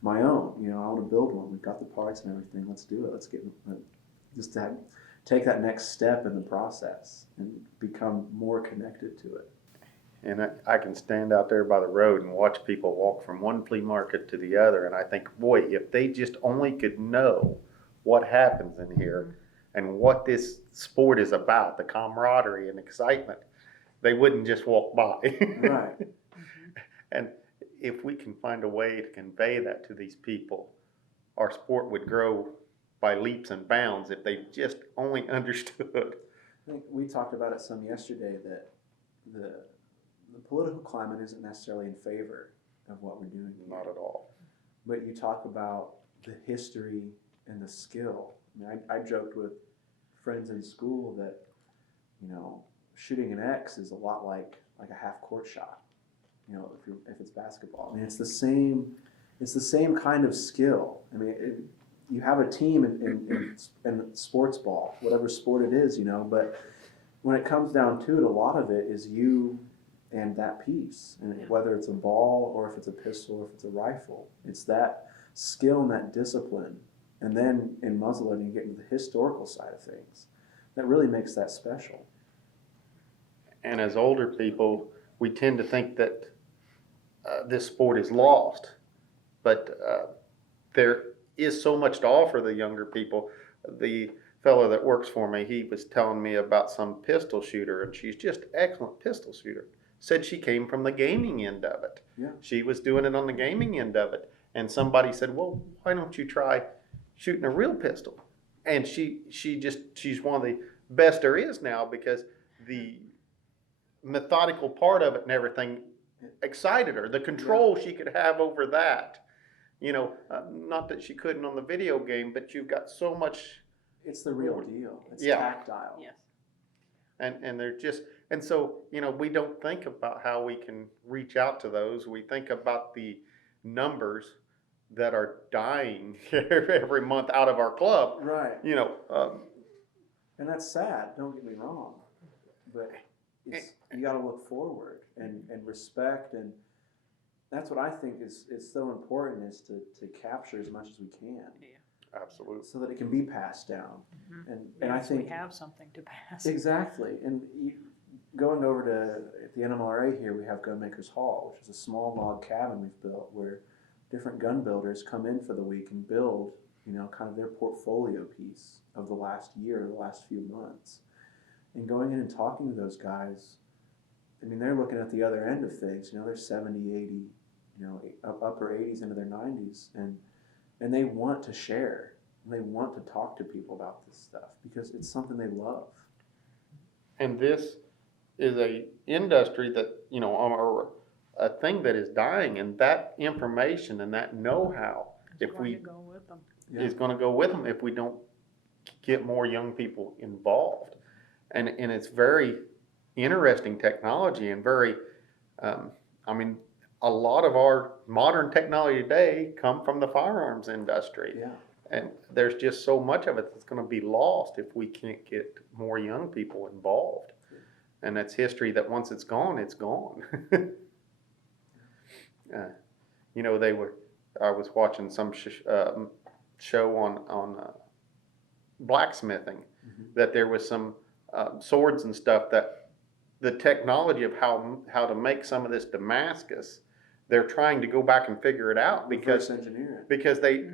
my own. You know, I want to build one. We've got the parts and everything. Let's do it. Let's get just to take that next step in the process and become more connected to it. And I can stand out there by the road and watch people walk from one flea market to the other, and I think, boy, if they just only could know what happens in here and what this sport is about, the camaraderie and excitement, they wouldn't just walk by. Right. And if we can find a way to convey that to these people, our sport would grow by leaps and bounds if they just only understood. I think we talked about it some yesterday that the political climate isn't necessarily in favor of what we're doing here. Not at all. But you talk about the history and the skill. I mean, I joked with friends in school that, you know, shooting an X is a lot like a half court shot. You know, if it's basketball. I mean, it's the same kind of skill. I mean, you have a team in sports ball, whatever sport it is, you know, but when it comes down to it, a lot of it is you and that piece, and whether it's a ball or if it's a pistol or if it's a rifle, it's that skill and that discipline. And then in muzzleloading, you get into the historical side of things that really makes that special. And as older people, we tend to think that this sport is lost, but there is so much to offer the younger people. The fellow that works for me, he was telling me about some pistol shooter, and she's just excellent pistol shooter. Said she came from the gaming end of it. Yeah. She was doing it on the gaming end of it. And somebody said, well, why don't you try shooting a real pistol? And she's one of the best there is now, because the methodical part of it and everything excited her. The control she could have over that. You know, not that she couldn't on the video game, but you've got so much. It's the real deal. It's Yeah. tactile. Yes. And they're just, and so, you know, we don't think about how we can reach out to those. We think about the numbers that are dying every month out of our club. Right. You know. And that's sad, don't get me wrong. But You got to look forward and respect, and that's what I think is so important, is to capture as much as we can. Absolutely. So that it can be passed down. Mhm. And I think we have something to pass. exactly. And going over to at the NMLRA here, we have Gunmakers Hall, which is a small log cabin we've built where different gun builders come in for the week and build, kind of their portfolio piece of the last year, the last few months. And going in and talking to those guys, I mean, they're looking at the other end of things. They're 70, 80, upper 80s into their 90s, and they want to share. And they want to talk to people about this stuff because it's something they love. And this is a industry that, or a thing that is dying, and that information and that know-how, It's going to go with them. is going to go with them if we don't get more young people involved. And it's very interesting technology and very, a lot of our modern technology today come from the firearms industry. Yeah. And there's just so much of it that's going to be lost if we can't get more young people involved. And that's history that once it's gone, it's gone. I was watching some show on blacksmithing, that there was some swords and stuff that the technology of how to make some of this Damascus, they're trying to go back and figure it out because they,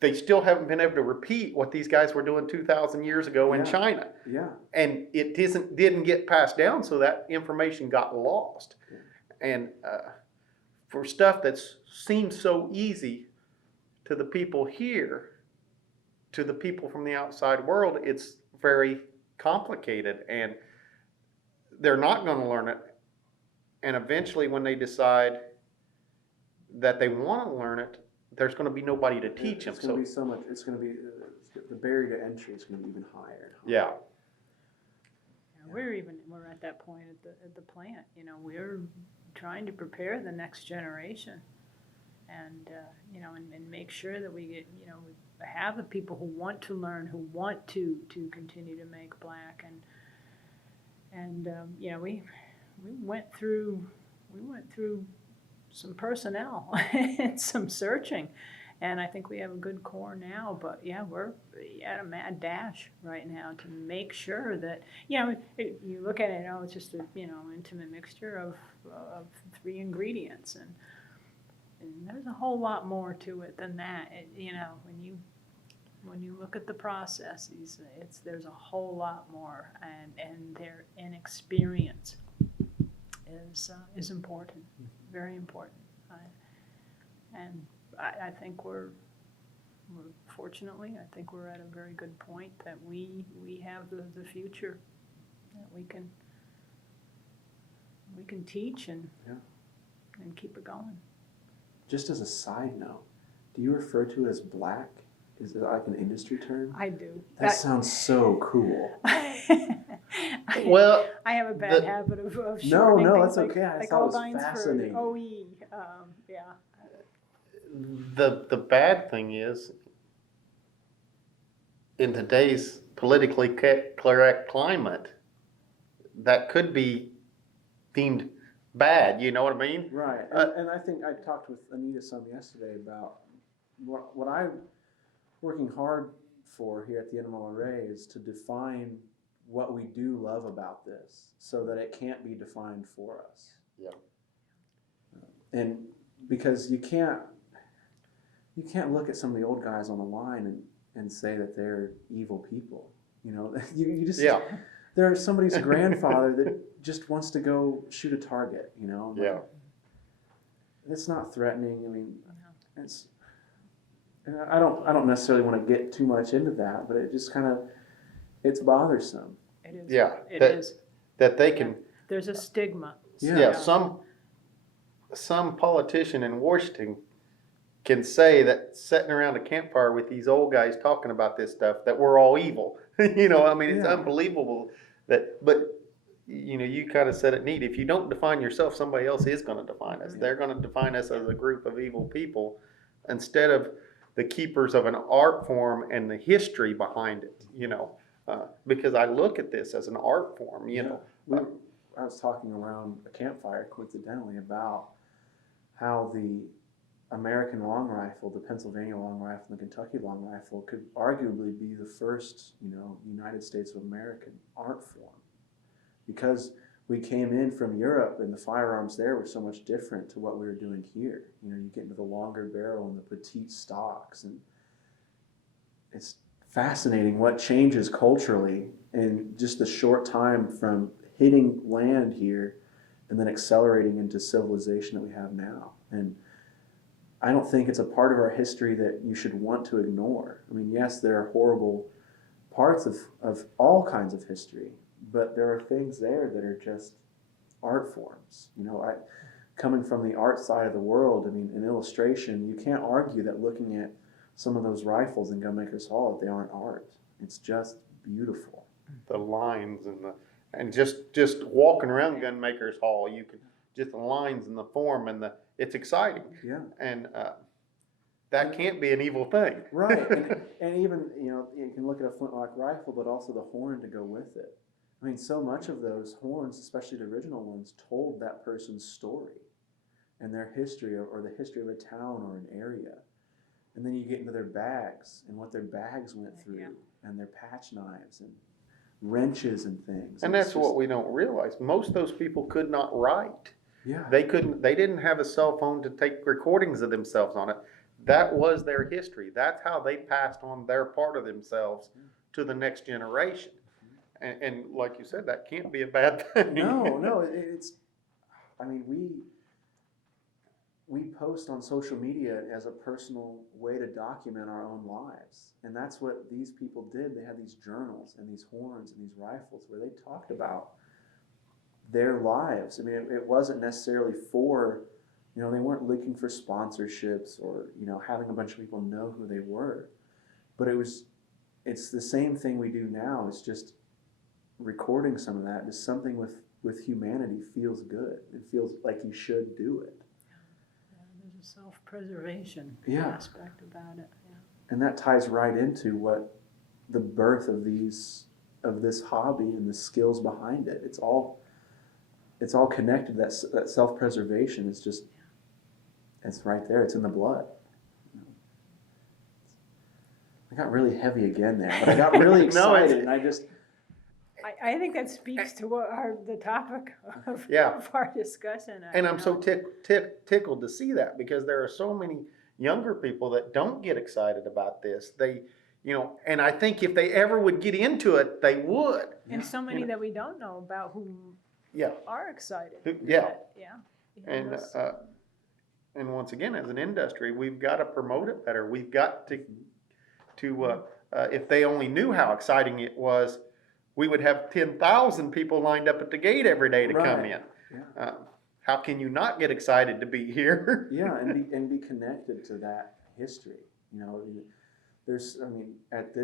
they still haven't been able to repeat what these guys were doing 2,000 years ago in China. Yeah. And it didn't get passed down, so that information got lost. Yeah. And for stuff that seems so easy to the people here, to the people from the outside world, it's very complicated, and they're not going to learn it. And eventually, when they decide that they want to learn it, there's going to be nobody to teach them. It's going to be so much. It's going to be the barrier to entry is going to be even higher. Yeah. We're at that point at the plant. We're trying to prepare the next generation, and and make sure that we get we have the people who want to learn, who want to continue to make black, and we went through some personnel and some searching, and I think we have a good core now. But we're at a mad dash right now to make sure that you look at it, it's just a intimate mixture of 3 ingredients, and there's a whole lot more to it than that. When you look at the processes, there's a whole lot more, and their inexperience is important, very important. I think we're fortunately, I think we're at a very good point that we have the future that we can teach and keep it going. Just as a side note, do you refer to it as black? Is it like an industry term? I do. That sounds so cool. Well, I have a bad habit of shortening No, things that's okay. I thought it was fascinating. OE, The bad thing is, in today's politically correct climate, that could be deemed bad. You know what I mean? Right. And I think I talked with Anita some yesterday about what I'm working hard for here at the NMLRA is to define what we do love about this so that it can't be defined for us. Yeah. And because you can't look at some of the old guys on the line and say that they're evil people. You just they're somebody's grandfather that just wants to go shoot a target. Yeah. It's not threatening. I mean, it's. And I don't necessarily want to get too much into that, but it just it's bothersome. It is. Yeah. It is. That they can. There's a stigma. Yeah. Some politician in Washington can say that sitting around a campfire with these old guys talking about this stuff, that we're all evil. It's unbelievable but you kind of said it neat. If you don't define yourself, somebody else is going to define us. They're going to define us as a group of evil people instead of the keepers of an art form and the history behind it, because I look at this as an art form, I was talking around a campfire coincidentally about how the American long rifle, the Pennsylvania long rifle, and the Kentucky long rifle could arguably be the first, United States of American art form, because we came in from Europe and the firearms there were so much different to what we were doing here. You get into the longer barrel and the petite stocks, and it's fascinating what changes culturally in just the short time from hitting land here and then accelerating into civilization that we have now. And I don't think it's a part of our history that you should want to ignore. I mean, yes, there are horrible parts of all kinds of history, but there are things there that are just art forms. Coming from the art side of the world, I mean, in illustration, you can't argue that looking at some of those rifles in Gunmakers Hall, that they aren't art. It's just beautiful. The lines and just walking around Gunmakers Hall, you can just the lines and the form and it's exciting. Yeah. And that can't be an evil thing. Right. And even, you can look at a flintlock rifle, but also the horn to go with it. I mean, so much of those horns, especially the original ones, told that person's story and their history or the history of a town or an area. And then you get into their bags and what their bags went through, and their patch knives and wrenches and things. And that's what we don't realize. Most of those people could not write. Yeah. They didn't have a cell phone to take recordings of themselves on it. That was their history. That's how they passed on their part of themselves to the next generation. And like you said, that can't be a bad thing. No, we post on social media as a personal way to document our own lives. And that's what these people did. They had these journals and these horns and these rifles where they talked about their lives. I mean, it wasn't necessarily for, they weren't looking for sponsorships or, having a bunch of people know who they were. But it's the same thing we do now. It's just recording some of that. Just something with humanity feels good. It feels like you should do it. There's a self-preservation aspect about it. Yeah. And that ties right into what the birth of this hobby and the skills behind it. It's all connected. That self-preservation is just, it's right there. It's in the blood. I got really heavy again there, but I got really excited, and I think that speaks to the topic of our discussion. And I'm so tickled to see that, because there are so many younger people that don't get excited about this. They, and I think if they ever would get into it, they would. And so many that we don't know about who are excited. And once again, as an industry, we've got to promote it better. We've got to if they only knew how exciting it was, we would have 10,000 people lined up at the gate every day to come in. Yeah. How can you not get excited to be here? Yeah, and be connected to that history. There's, at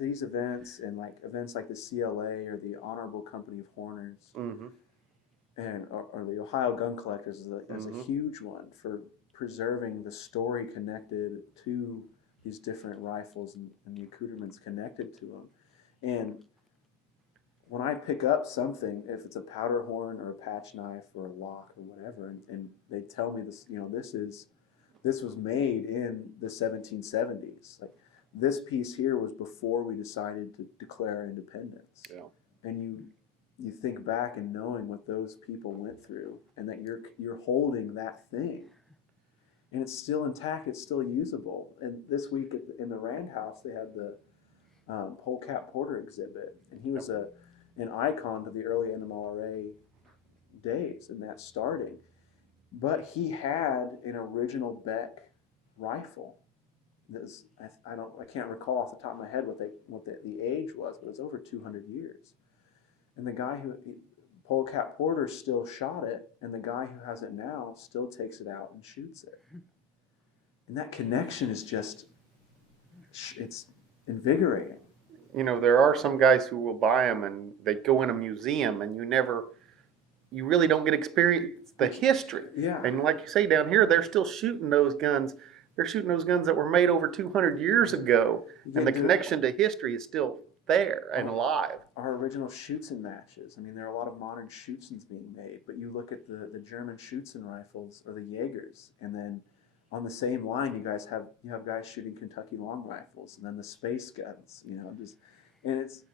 these events and events like the CLA or the Honorable Company of Horners, and or the Ohio Gun Collectors is a huge one for preserving the story connected to these different rifles and the accoutrements connected to them. And when I pick up something, if it's a powder horn or a patch knife or a lock or whatever, and they tell me this, this was made in the 1770s. Like, this piece here was before we decided to declare our independence. Yeah. And you think back and knowing what those people went through, and that you're holding that thing, and it's still intact, it's still usable. And this week in the Rand House, they had the Polecat Porter exhibit, and he was an icon to the early NMLRA days, and that starting. But he had an original Beck rifle. I can't recall off the top of my head what the age was, but it was over 200 years. And the guy Polecat Porter still shot it, and the guy who has it now still takes it out and shoots it. And that connection is just, it's invigorating. There are some guys who will buy them and they go in a museum, and you really don't get to experience the history. Yeah. And like you say, down here, they're still shooting those guns. They're shooting those guns that were made over 200 years ago. And the connection to history is still there and alive. Our original Schützen matches. I mean, there are a lot of modern Schützens being made, but you look at the German Schützen rifles or the Jaegers, and then on the same line, you have guys shooting Kentucky long rifles, and then the space guns. And it's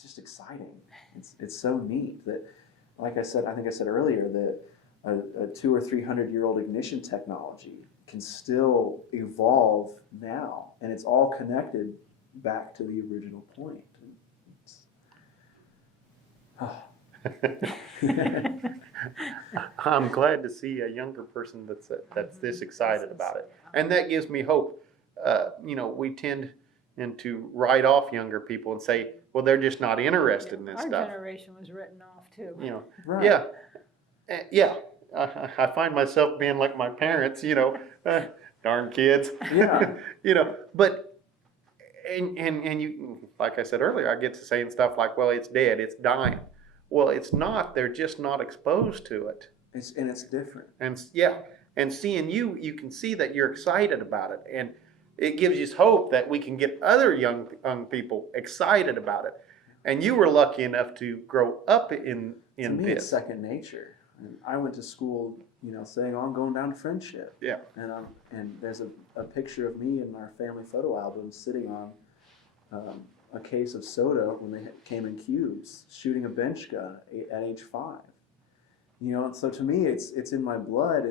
just exciting. It's so neat that, like I said, I think I said earlier that a 200 or 300 year old ignition technology can still evolve now, and it's all connected back to the original point. I'm glad to see a younger person that's this excited about it, and that gives me hope. We tend to write off younger people and say, well, they're just not interested in this Our stuff. generation was written off too. Right. Yeah, yeah. I find myself being like my parents, darn kids. Yeah. But and you, like I said earlier, I get to saying stuff like, well, it's dead, it's dying. Well, it's not. They're just not exposed to it. It's different. And seeing you can see that you're excited about it, and it gives you hope that we can get other young people excited about it. And you were lucky enough to grow up in To me, this. it's second nature. I went to school, saying, "Oh, I'm going down to Friendship." Yeah. And there's a picture of me in our family photo album sitting on a case of soda when they came in cubes, shooting a bench gun at age 5. And so to me, it's in my blood,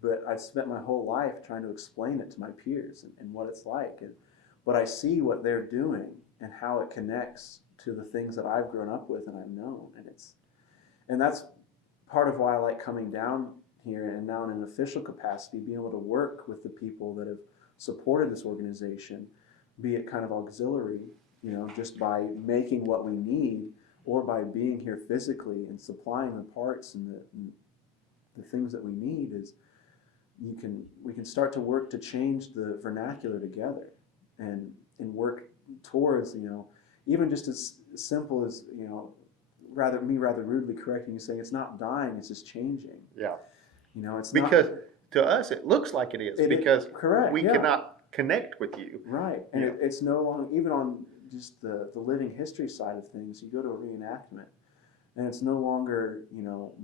but I've spent my whole life trying to explain it to my peers and what it's like. But I see what they're doing and how it connects to the things that I've grown up with and I've known, and that's part of why I like coming down here and now in an official capacity, being able to work with the people that have supported this organization, be it kind of auxiliary, just by making what we need, or by being here physically and supplying the parts and the things that we need. Is we can start to work to change the vernacular together, and work towards, even just as simple as, rather rudely correcting you, saying it's not dying, it's just changing. Yeah. It's Because not, to us it looks like it is, because correct, we yeah. cannot connect with you. Right, and Yeah. it's no longer, even on just the living history side of things, you go to a reenactment, and it's no longer,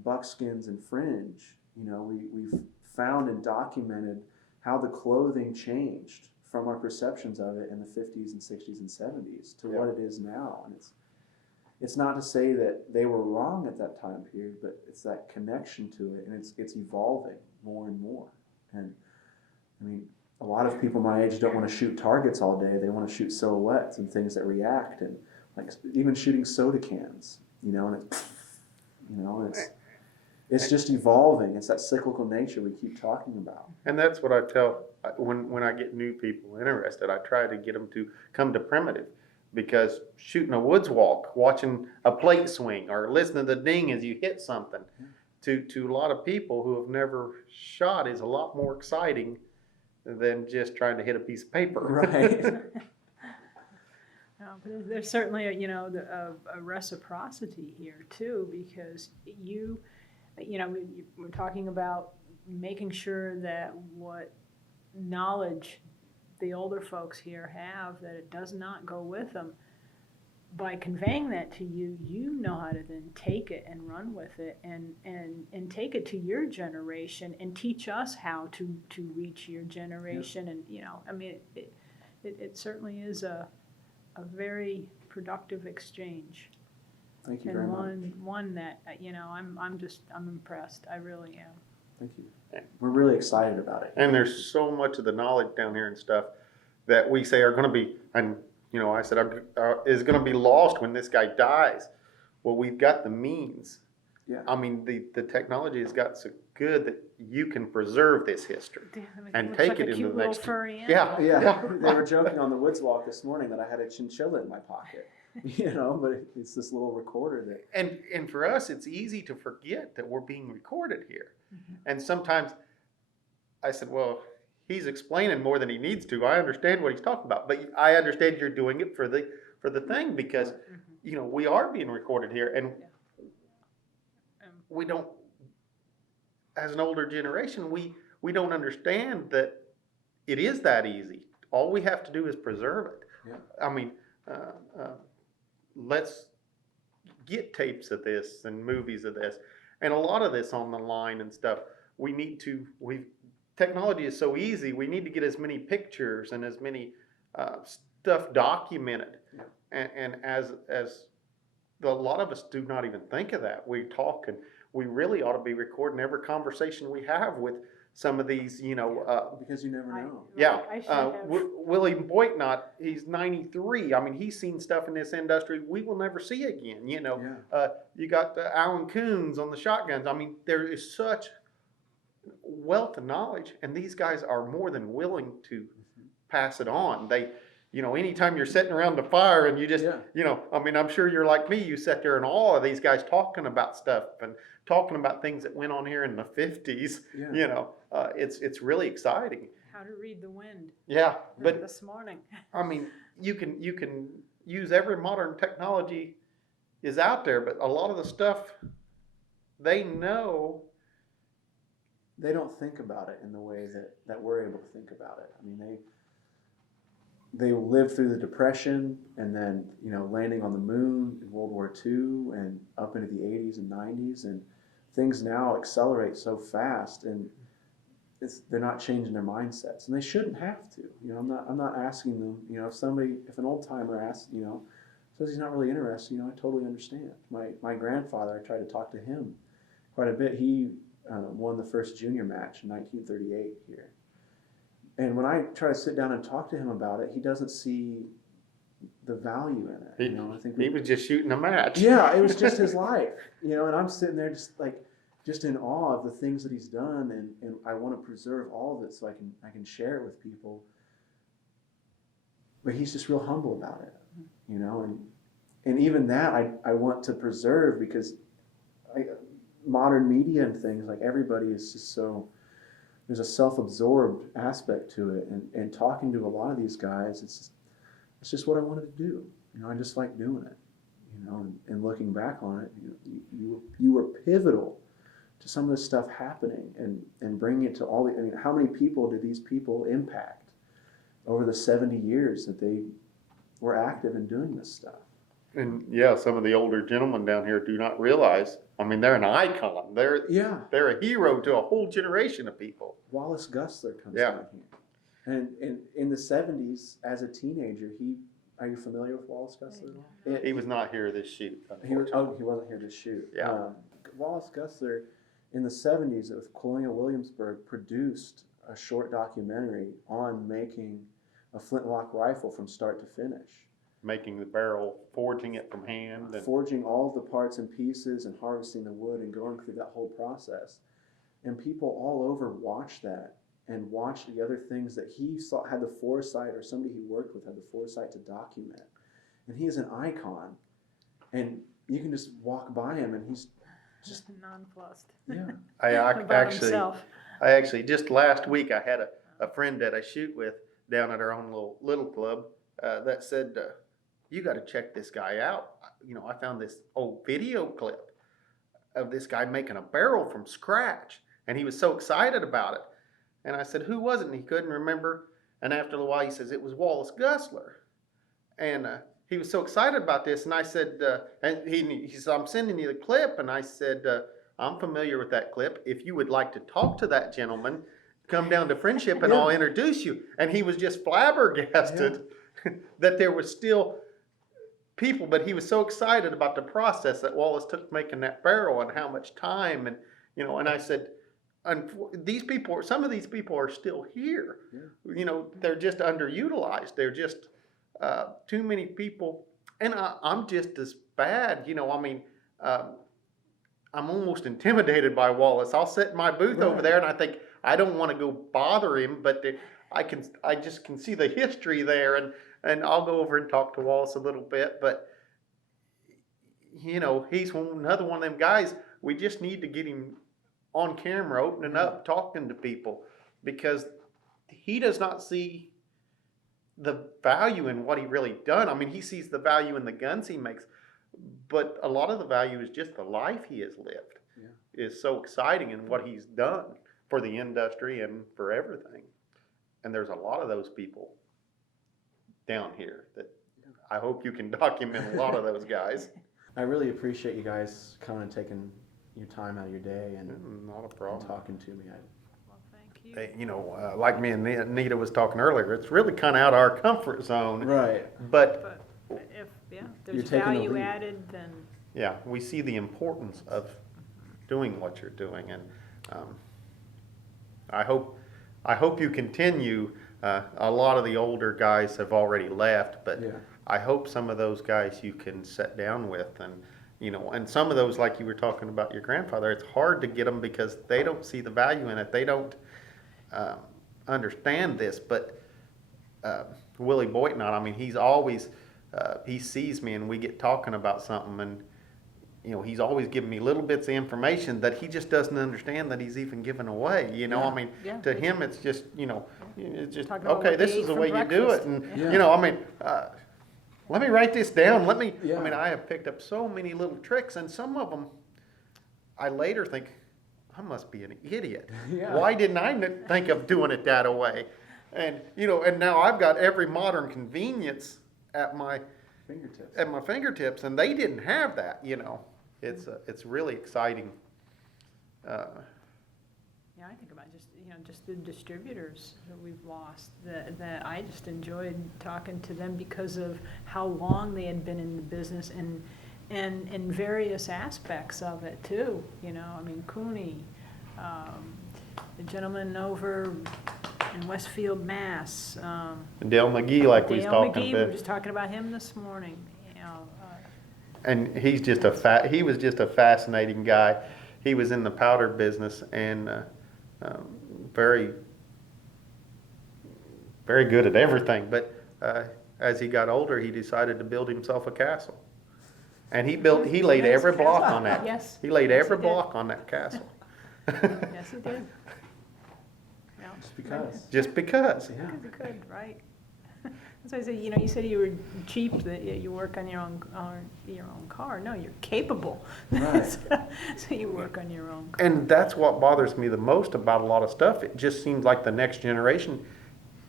buckskins and fringe. We've found and documented how the clothing changed from our perceptions of it in the 50s and 60s and 70s to what it is now. And it's not to say that they were wrong at that time period, but it's that connection to it, and it's evolving more and more. And I mean, a lot of people my age don't want to shoot targets all day. They want to shoot silhouettes and things that react, and like even shooting soda cans, and it's just evolving. It's that cyclical nature we keep talking about. And that's what I tell when I get new people interested. I try to get them to come to primitive, because shooting a woods walk, watching a plate swing, or listening to the ding as you hit something, to a lot of people who have never shot is a lot more exciting than just trying to hit a piece of paper. Right. But there's certainly a reciprocity here too, because we're talking about making sure that what knowledge the older folks here have, that it does not go with them. By conveying that to you, you know how to then take it and run with it, and take it to your generation and teach us how to reach your generation. And it certainly is a very productive exchange. Thank you very much. And one that I'm impressed. I really am. Thank you. We're really excited about it. And there's so much of the knowledge down here and stuff that we say are going to be, and I said, is going to be lost when this guy dies. Well, we've got the means. Yeah. I mean, the technology has got so good that you can preserve this history and take it into the next. Yeah. Yeah. They were joking on the woods walk this morning that I had a chinchilla in my pocket. But it's this little recorder that. And for us, it's easy to forget that we're being recorded here. Mm-hmm. And sometimes I said, well, he's explaining more than he needs to. I understand what he's talking about, but I understand you're doing it for the thing, because we are being recorded here, and we don't, as an older generation, we don't understand that it is that easy. All we have to do is preserve it. Yeah. I mean, let's get tapes of this and movies of this, and a lot of this on the line and stuff. Technology is so easy. We need to get as many pictures and as many stuff documented, and as a lot of us do not even think of that. We talk, and we really ought to be recording every conversation we have with some of these, because you never know. I should have. William Boitnott, he's 93. I mean, he's seen stuff in this industry we will never see again. You got Alan Coons on the shotguns. I mean, there is such wealth of knowledge, and these guys are more than willing to pass it on. They, anytime you're sitting around the fire and you just, I mean, I'm sure you're like me. You sit there in awe of these guys talking about stuff and talking about things that went on here in the 50s. It's really exciting. How to read the wind. Yeah, but this morning. I mean, you can use every modern technology is out there, but a lot of the stuff they know. They don't think about it in the way that we're able to think about it. I mean, they lived through the Depression, and then landing on the moon in World War II and up into the 80s and 90s, and things now accelerate so fast, and they're not changing their mindsets, and they shouldn't have to. I'm not asking them. If an old timer asks, says he's not really interested, I totally understand. My grandfather, I tried to talk to him quite a bit. He won the first junior match in 1938 here. And when I try to sit down and talk to him about it, he doesn't see the value in it. I think he was just shooting a match. Yeah, it was just his life. And I'm sitting there just in awe of the things that he's done, and I want to preserve all of it so I can share it with people. But he's just real humble about it, and even that I want to preserve, because modern media and things, like, everybody is just so, there's a self-absorbed aspect to it, and talking to a lot of these guys, it's just what I wanted to do. I just like doing it, and looking back on it, you were pivotal to some of this stuff happening, and bringing it to all the, how many people did these people impact over the 70 years that they were active in doing this stuff? And some of the older gentlemen down here do not realize. I mean, they're an icon. They're a hero to a whole generation of people. Wallace Gusler comes down here, and in the 70s, as a teenager, are you familiar with Wallace Gusler at all? He was not here this shoot. He wasn't here to shoot. Yeah. Wallace Gusler, in the 70s, with Colonial Williamsburg, produced a short documentary on making a flintlock rifle from start to finish. Making the barrel, forging it from hand. Forging all of the parts and pieces, and harvesting the wood, and going through that whole process. And people all over watched that, and watched the other things that he saw, had the foresight, or somebody he worked with had the foresight to document. And he is an icon. And you can just walk by him, and he's just nonplussed. Yeah. I himself. actually just last week I had a friend that I shoot with down at our own little club that said, you got to check this guy out. I found this old video clip of this guy making a barrel from scratch, and he was so excited about it. And I said, who was it? And he couldn't remember. And after a while, he says, it was Wallace Gusler. And he was so excited about this. And I said, and he said, I'm sending you the clip. And I said, I'm familiar with that clip. If you would like to talk to that gentleman, come down to Friendship, and I'll introduce you. And he was just flabbergasted that there was still people, but he was so excited about the process that Wallace took making that barrel, and how much time, and and I said, some of these people are still here. They're just underutilized. They're just too many people, and I'm just as bad. I'm almost intimidated by Wallace. I'll sit in my booth over there, and I think I don't want to go bother him, but I just can see the history there, and I'll go over and talk to Wallace a little bit, but he's another one of them guys. We just need to get him on camera, opening up, talking to people, because he does not see the value in what he really done. I mean, he sees the value in the guns he makes, but a lot of the value is just the life he has lived. Is so exciting, and what he's done for the industry and for everything. And there's a lot of those people down here that I hope you can document a lot of those guys. I really appreciate you guys coming and taking your time out of your day and, Not a and problem. talking to me. Well, thank you. You know, like me and Anita was talking earlier, it's really kind of out of our comfort zone. Right. But But if You're there's taking the value lead. added, then yeah, we see the importance of doing what you're doing, and I hope you continue. A lot of the older guys have already left, but Yeah. I hope some of those guys you can sit down with, and you know, and some of those, like you were talking about your grandfather, it's hard to get them because they don't see the value in it. They don't understand this, but Willie Boitnott, I mean, he's always he sees me and we get talking about something, and you know, he's always giving me little bits of information that he just doesn't understand that he's even giving away. You know, Yeah. I mean, Yeah. to him, it's just, you know, it's just, Talking about okay, what this they is the ate way for you do it. breakfast. And, Yeah. you know, I mean, let me write this down. I mean, Yeah. I have picked up so many little tricks, and some of them I later think, I must be an idiot. Yeah. Why didn't I think of doing it that way? And, you know, and now I've got every modern convenience at my fingertips, and they didn't have that, you know. It's really exciting. yeah, I think about just the distributors that we've lost. That I just enjoyed talking to them because of how long they had been in the business and in various aspects of it too. You know, I mean, Cooney, the gentleman over in Westfield, Mass. Dale McGee, like we was Dale talking McGee, we were about. just talking about him this morning. You know, And he was just a fascinating guy. He was in the powder business and very, very good at everything. But as he got older, he decided to build himself a castle. And he laid Yes, every block castle. on that. Yes. He laid Yes, every he did. block on that castle. yes, he did. Yeah. Just because. Just because. Yeah. Because you could, right? So I say, you know, you said you were cheap, that you work on your own car. No, you're capable. Right. So you work on your own car. And that's what bothers me the most about a lot of stuff. It just seems like the next generation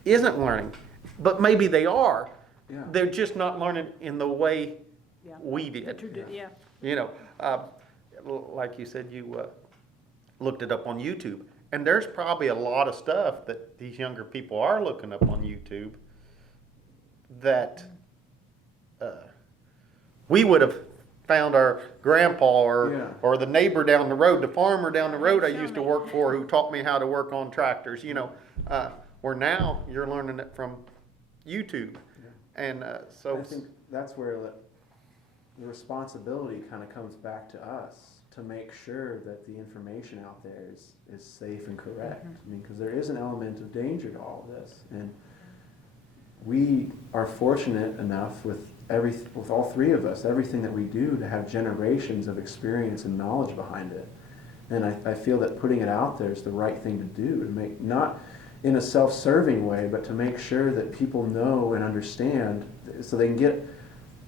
isn't learning. But maybe they are. Yeah. They're just not learning in the way Yeah. we The did. yeah. You know, like you said, you looked it up on YouTube. And there's probably a lot of stuff that these younger people are looking up on YouTube that we would have found our grandpa or the neighbor down the road, the farmer down the road I used to work for, who taught me how to work on tractors, you know, where now you're learning it from YouTube. And so I think that's where the responsibility kind of comes back to us to make sure that the information out there is safe and correct. I mean, because there is an element of danger to all of this, and we are fortunate enough with all three of us, everything that we do, to have generations of experience and knowledge behind it. And I feel that putting it out there is the right thing to do, to make, not in a self-serving way, but to make sure that people know and understand so they can get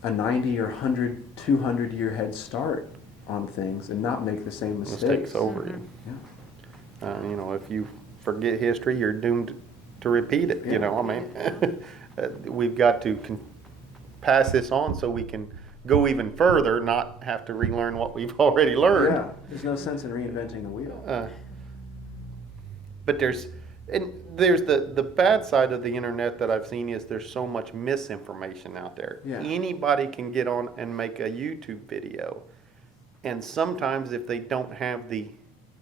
a 90 or 100, 200 year head start on things and not make the same mistakes. over you. Yeah. You know, if you forget history, you're doomed to repeat it. You know, I mean, we've got to pass this on so we can go even further, not have to relearn what we've already learned. Yeah, there's no sense in reinventing the wheel. But there's the bad side of the internet that I've seen is there's so much misinformation out there. Yeah. Anybody can get on and make a YouTube video. And sometimes if they don't have the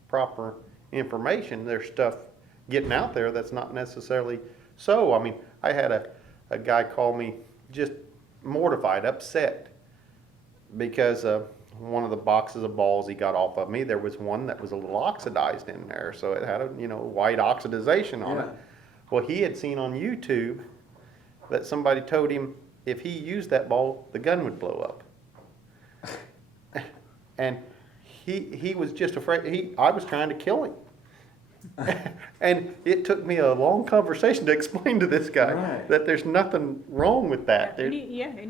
proper information, there's stuff getting out there that's not necessarily so. I mean, I had a guy call me just mortified, upset, because one of the boxes of balls he got off of me, there was one that was a little oxidized in there, so it had a white oxidization on it. Well, he had seen on YouTube that somebody told him if he used that ball, the gun would blow up. And he was just afraid. I was trying to kill him. And it took me a long conversation to explain to this guy that there's nothing wrong with that. And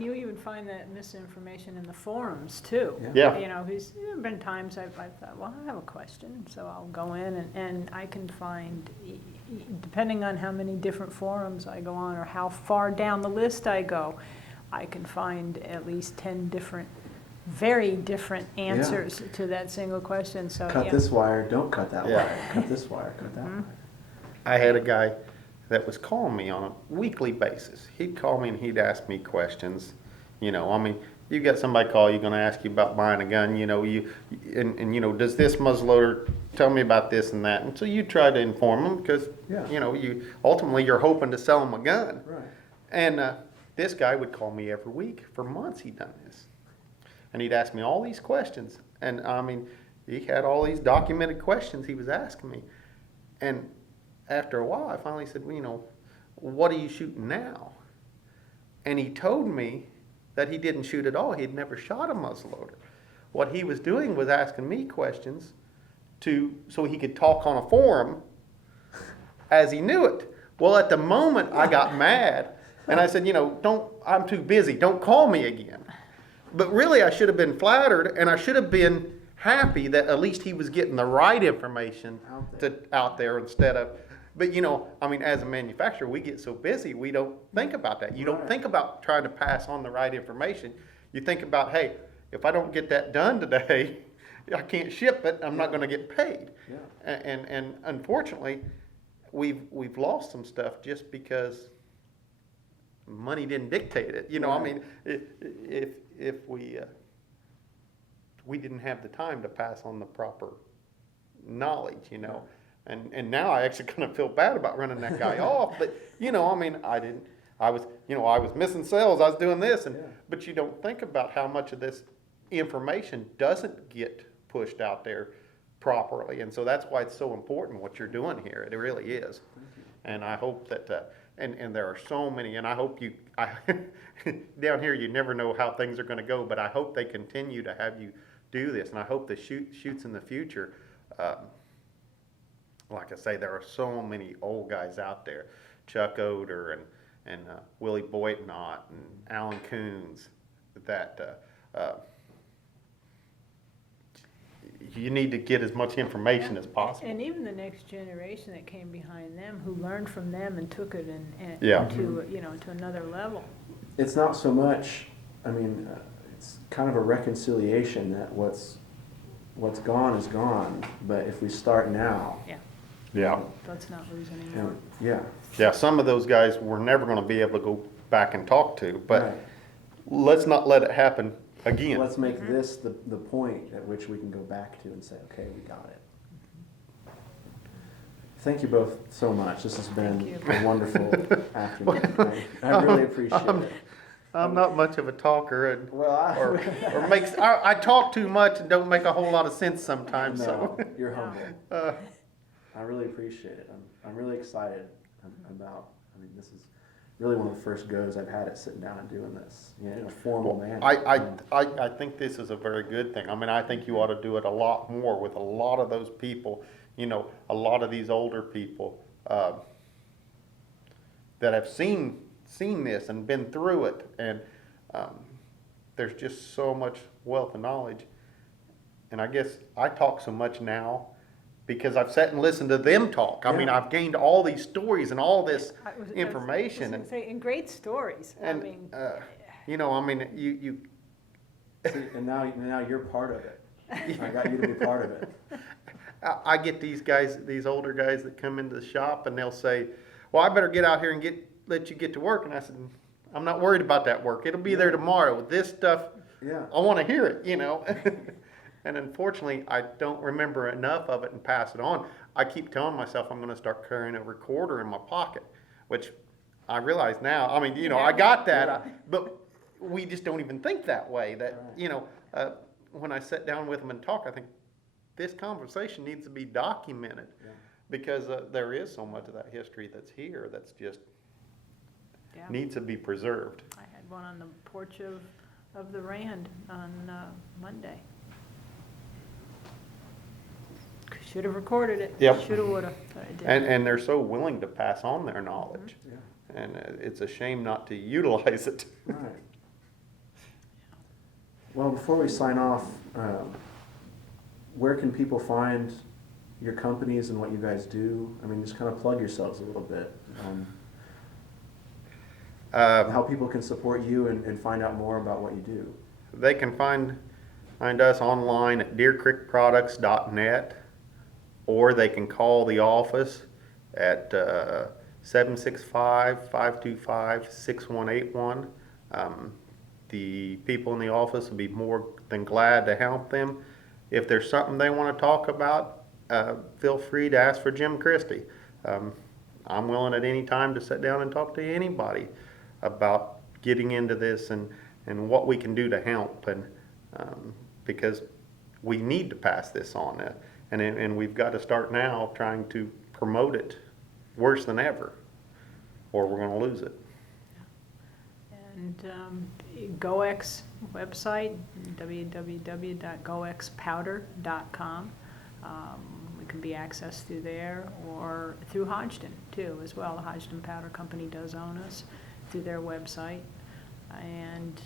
you even find that misinformation in the forums too. Yeah. You know, there have been times I've thought, well, I have a question, so I'll go in and I can find, depending on how many different forums I go on or how far down the list I go, I can find at least 10 different, very different answers to that single question, so, Cut yeah. this wire, don't cut that Yeah. wire. Cut this wire, cut that wire. I had a guy that was calling me on a weekly basis. He'd call me and he'd ask me questions. You know, I mean, you got somebody call you, going to ask you about buying a gun. You know, and you know, does this muzzleloader tell me about this and that? And so you try to inform them because Yeah. you know, you're hoping to sell them a gun. Right. And this guy would call me every week for months. He'd done this, and he'd ask me all these questions. And I mean, he had all these documented questions he was asking me, and after a while, I finally said, well, you know, what are you shooting now? And he told me that he didn't shoot at all. He'd never shot a muzzleloader. What he was doing was asking me questions so he could talk on a forum as he knew it. Well, at the moment, I got mad, and I said, you know, I'm too busy. Don't call me again. But really, I should have been flattered, and I should have been happy that at least he was getting the right information out there instead of. But, you know, I mean, as a manufacturer, we get so busy, we don't think about that. You don't think about trying to pass on the right information. You think about, hey, if I don't get that done today, I can't ship it, I'm not going to get paid. Yeah. And unfortunately, we've lost some stuff just because money didn't dictate it. You know, I mean, if we didn't have the time to pass on the proper knowledge, you know. And now I actually kind of feel bad about running that guy off. But, you know, I mean, I was missing sales. I was doing this. But you don't think about how much of this information doesn't get pushed out there properly. And so that's why it's so important what you're doing here. It really is. And I hope that, and there are so many, and I hope down here you never know how things are going to go, but I hope they continue to have you do this. And I hope the shoots in the future, like I say, there are so many old guys out there, Chuck Oder and Willie Boitnott and Alan Coons, that you need to get as much information as possible. And even the next generation that came behind them, who learned from them and took it Yeah. to, you know, to another level. It's not so much, I mean, it's kind of a reconciliation that what's gone is gone, but if we start now. Yeah. Let's not lose any more. Yeah. Some of those guys we're never going to be able to go back and talk to, but Right. let's not let it happen again. Let's make this the point at which we can go back to and say, okay, we got it. Thank you both so much. This has been a wonderful afternoon. I really appreciate it. I'm not much of a talker, and Well, I talk too much and don't make a whole lot of sense sometimes. no, So you're humble. I really appreciate it. I'm really excited about. I mean, this is really one of the first goes I've had at sitting down and doing this, you know, in a formal manner. I think this is a very good thing. I mean, I think you ought to do it a lot more with a lot of those people. You know, a lot of these older people that have seen this and been through it, and there's just so much wealth of knowledge. And I guess I talk so much now because I've sat and listened to them talk. I mean, I've gained all these stories and all this information. And great stories. And, I mean, you know, I mean, you See, and now you're part of it. I got you to be part of it. I get these guys, these older guys that come into the shop and they'll say, well, I better get out here and let you get to work. And I said, I'm not worried about that work. It'll be there tomorrow. This stuff, I want to hear it, you know. And unfortunately, I don't remember enough of it and pass it on. I keep telling myself I'm going to start carrying a recorder in my pocket, which I realize now. I mean, you know, I got that, but we just don't even think that way. That, you know, when I sit down with them and talk, I think this conversation needs to be documented because there is so much of that history that's here that's just needs to be preserved. I had one on the porch of the Rand on Monday. Should have recorded it. Yep. Should have, would have, but I didn't. And they're so willing to pass on their knowledge. And it's a shame not to utilize it. Right. Well, before we sign off, where can people find your companies and what you guys do? I mean, just kind of plug yourselves a little bit. How people can support you and find out more about what you do. They can find us online at deercreekproducts.net, or they can call the office at 765-525-6181. The people in the office will be more than glad to help them. If there's something they want to talk about, feel free to ask for Jim Christie. I'm willing at any time to sit down and talk to anybody about getting into this and what we can do to help, and because we need to pass this on, and we've got to start now trying to promote it worse than ever, or we're going to lose it. And Goex website, www.goexpowder.com. It can be accessed through there or through Hodgdon too, as well. The Hodgdon Powder Company does own us through their website, and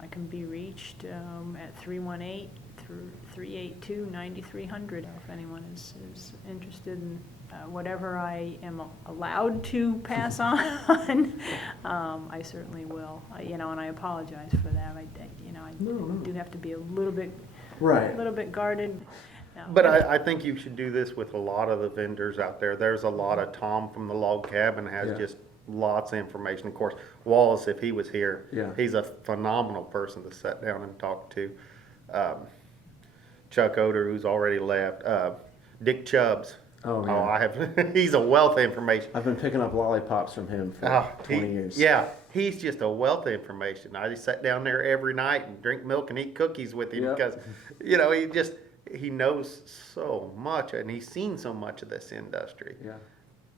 I can be reached at 318-382-9300 if anyone is interested in whatever I am allowed to pass on. I certainly will. And I apologize for that. I do have to be a little bit guarded. But I think you should do this with a lot of the vendors out there. There's a lot of Tom from the Log Cabin has just lots of information. Of course, Wallace, if he was here, he's a phenomenal person to sit down and talk to. Chuck Oder, who's already left. Dick Chubbs. He's a wealth of information. I've been picking up lollipops from him for 20 years. Yeah, he's just a wealth of information. I just sat down there every night and drink milk and eat cookies with him because, he knows so much and he's seen so much of this industry. Yeah.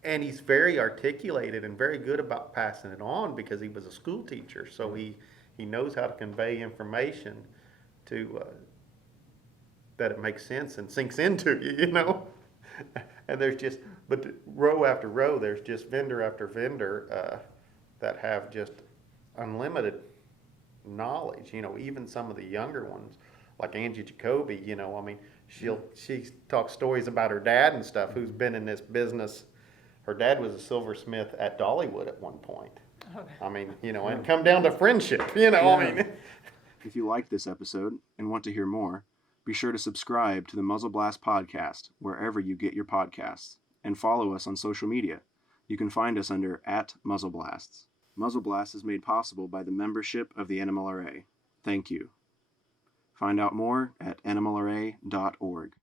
And he's very articulated and very good about passing it on because he was a school teacher. So he knows how to convey information to that it makes sense and sinks into you, And there's but row after row, there's just vendor after vendor that have just unlimited knowledge. Even some of the younger ones, like Angie Jacoby. She talks stories about her dad and stuff, who's been in this business. Her dad was a silversmith at Dollywood at one point. Okay. And come down to friendship. If you liked this episode and want to hear more, be sure to subscribe to the Muzzleblast Podcast wherever you get your podcasts, and follow us on social media. You can find us under @Muzzleblasts. Muzzleblast is made possible by the membership of the NMLRA. Thank you. Find out more at nmlra.org.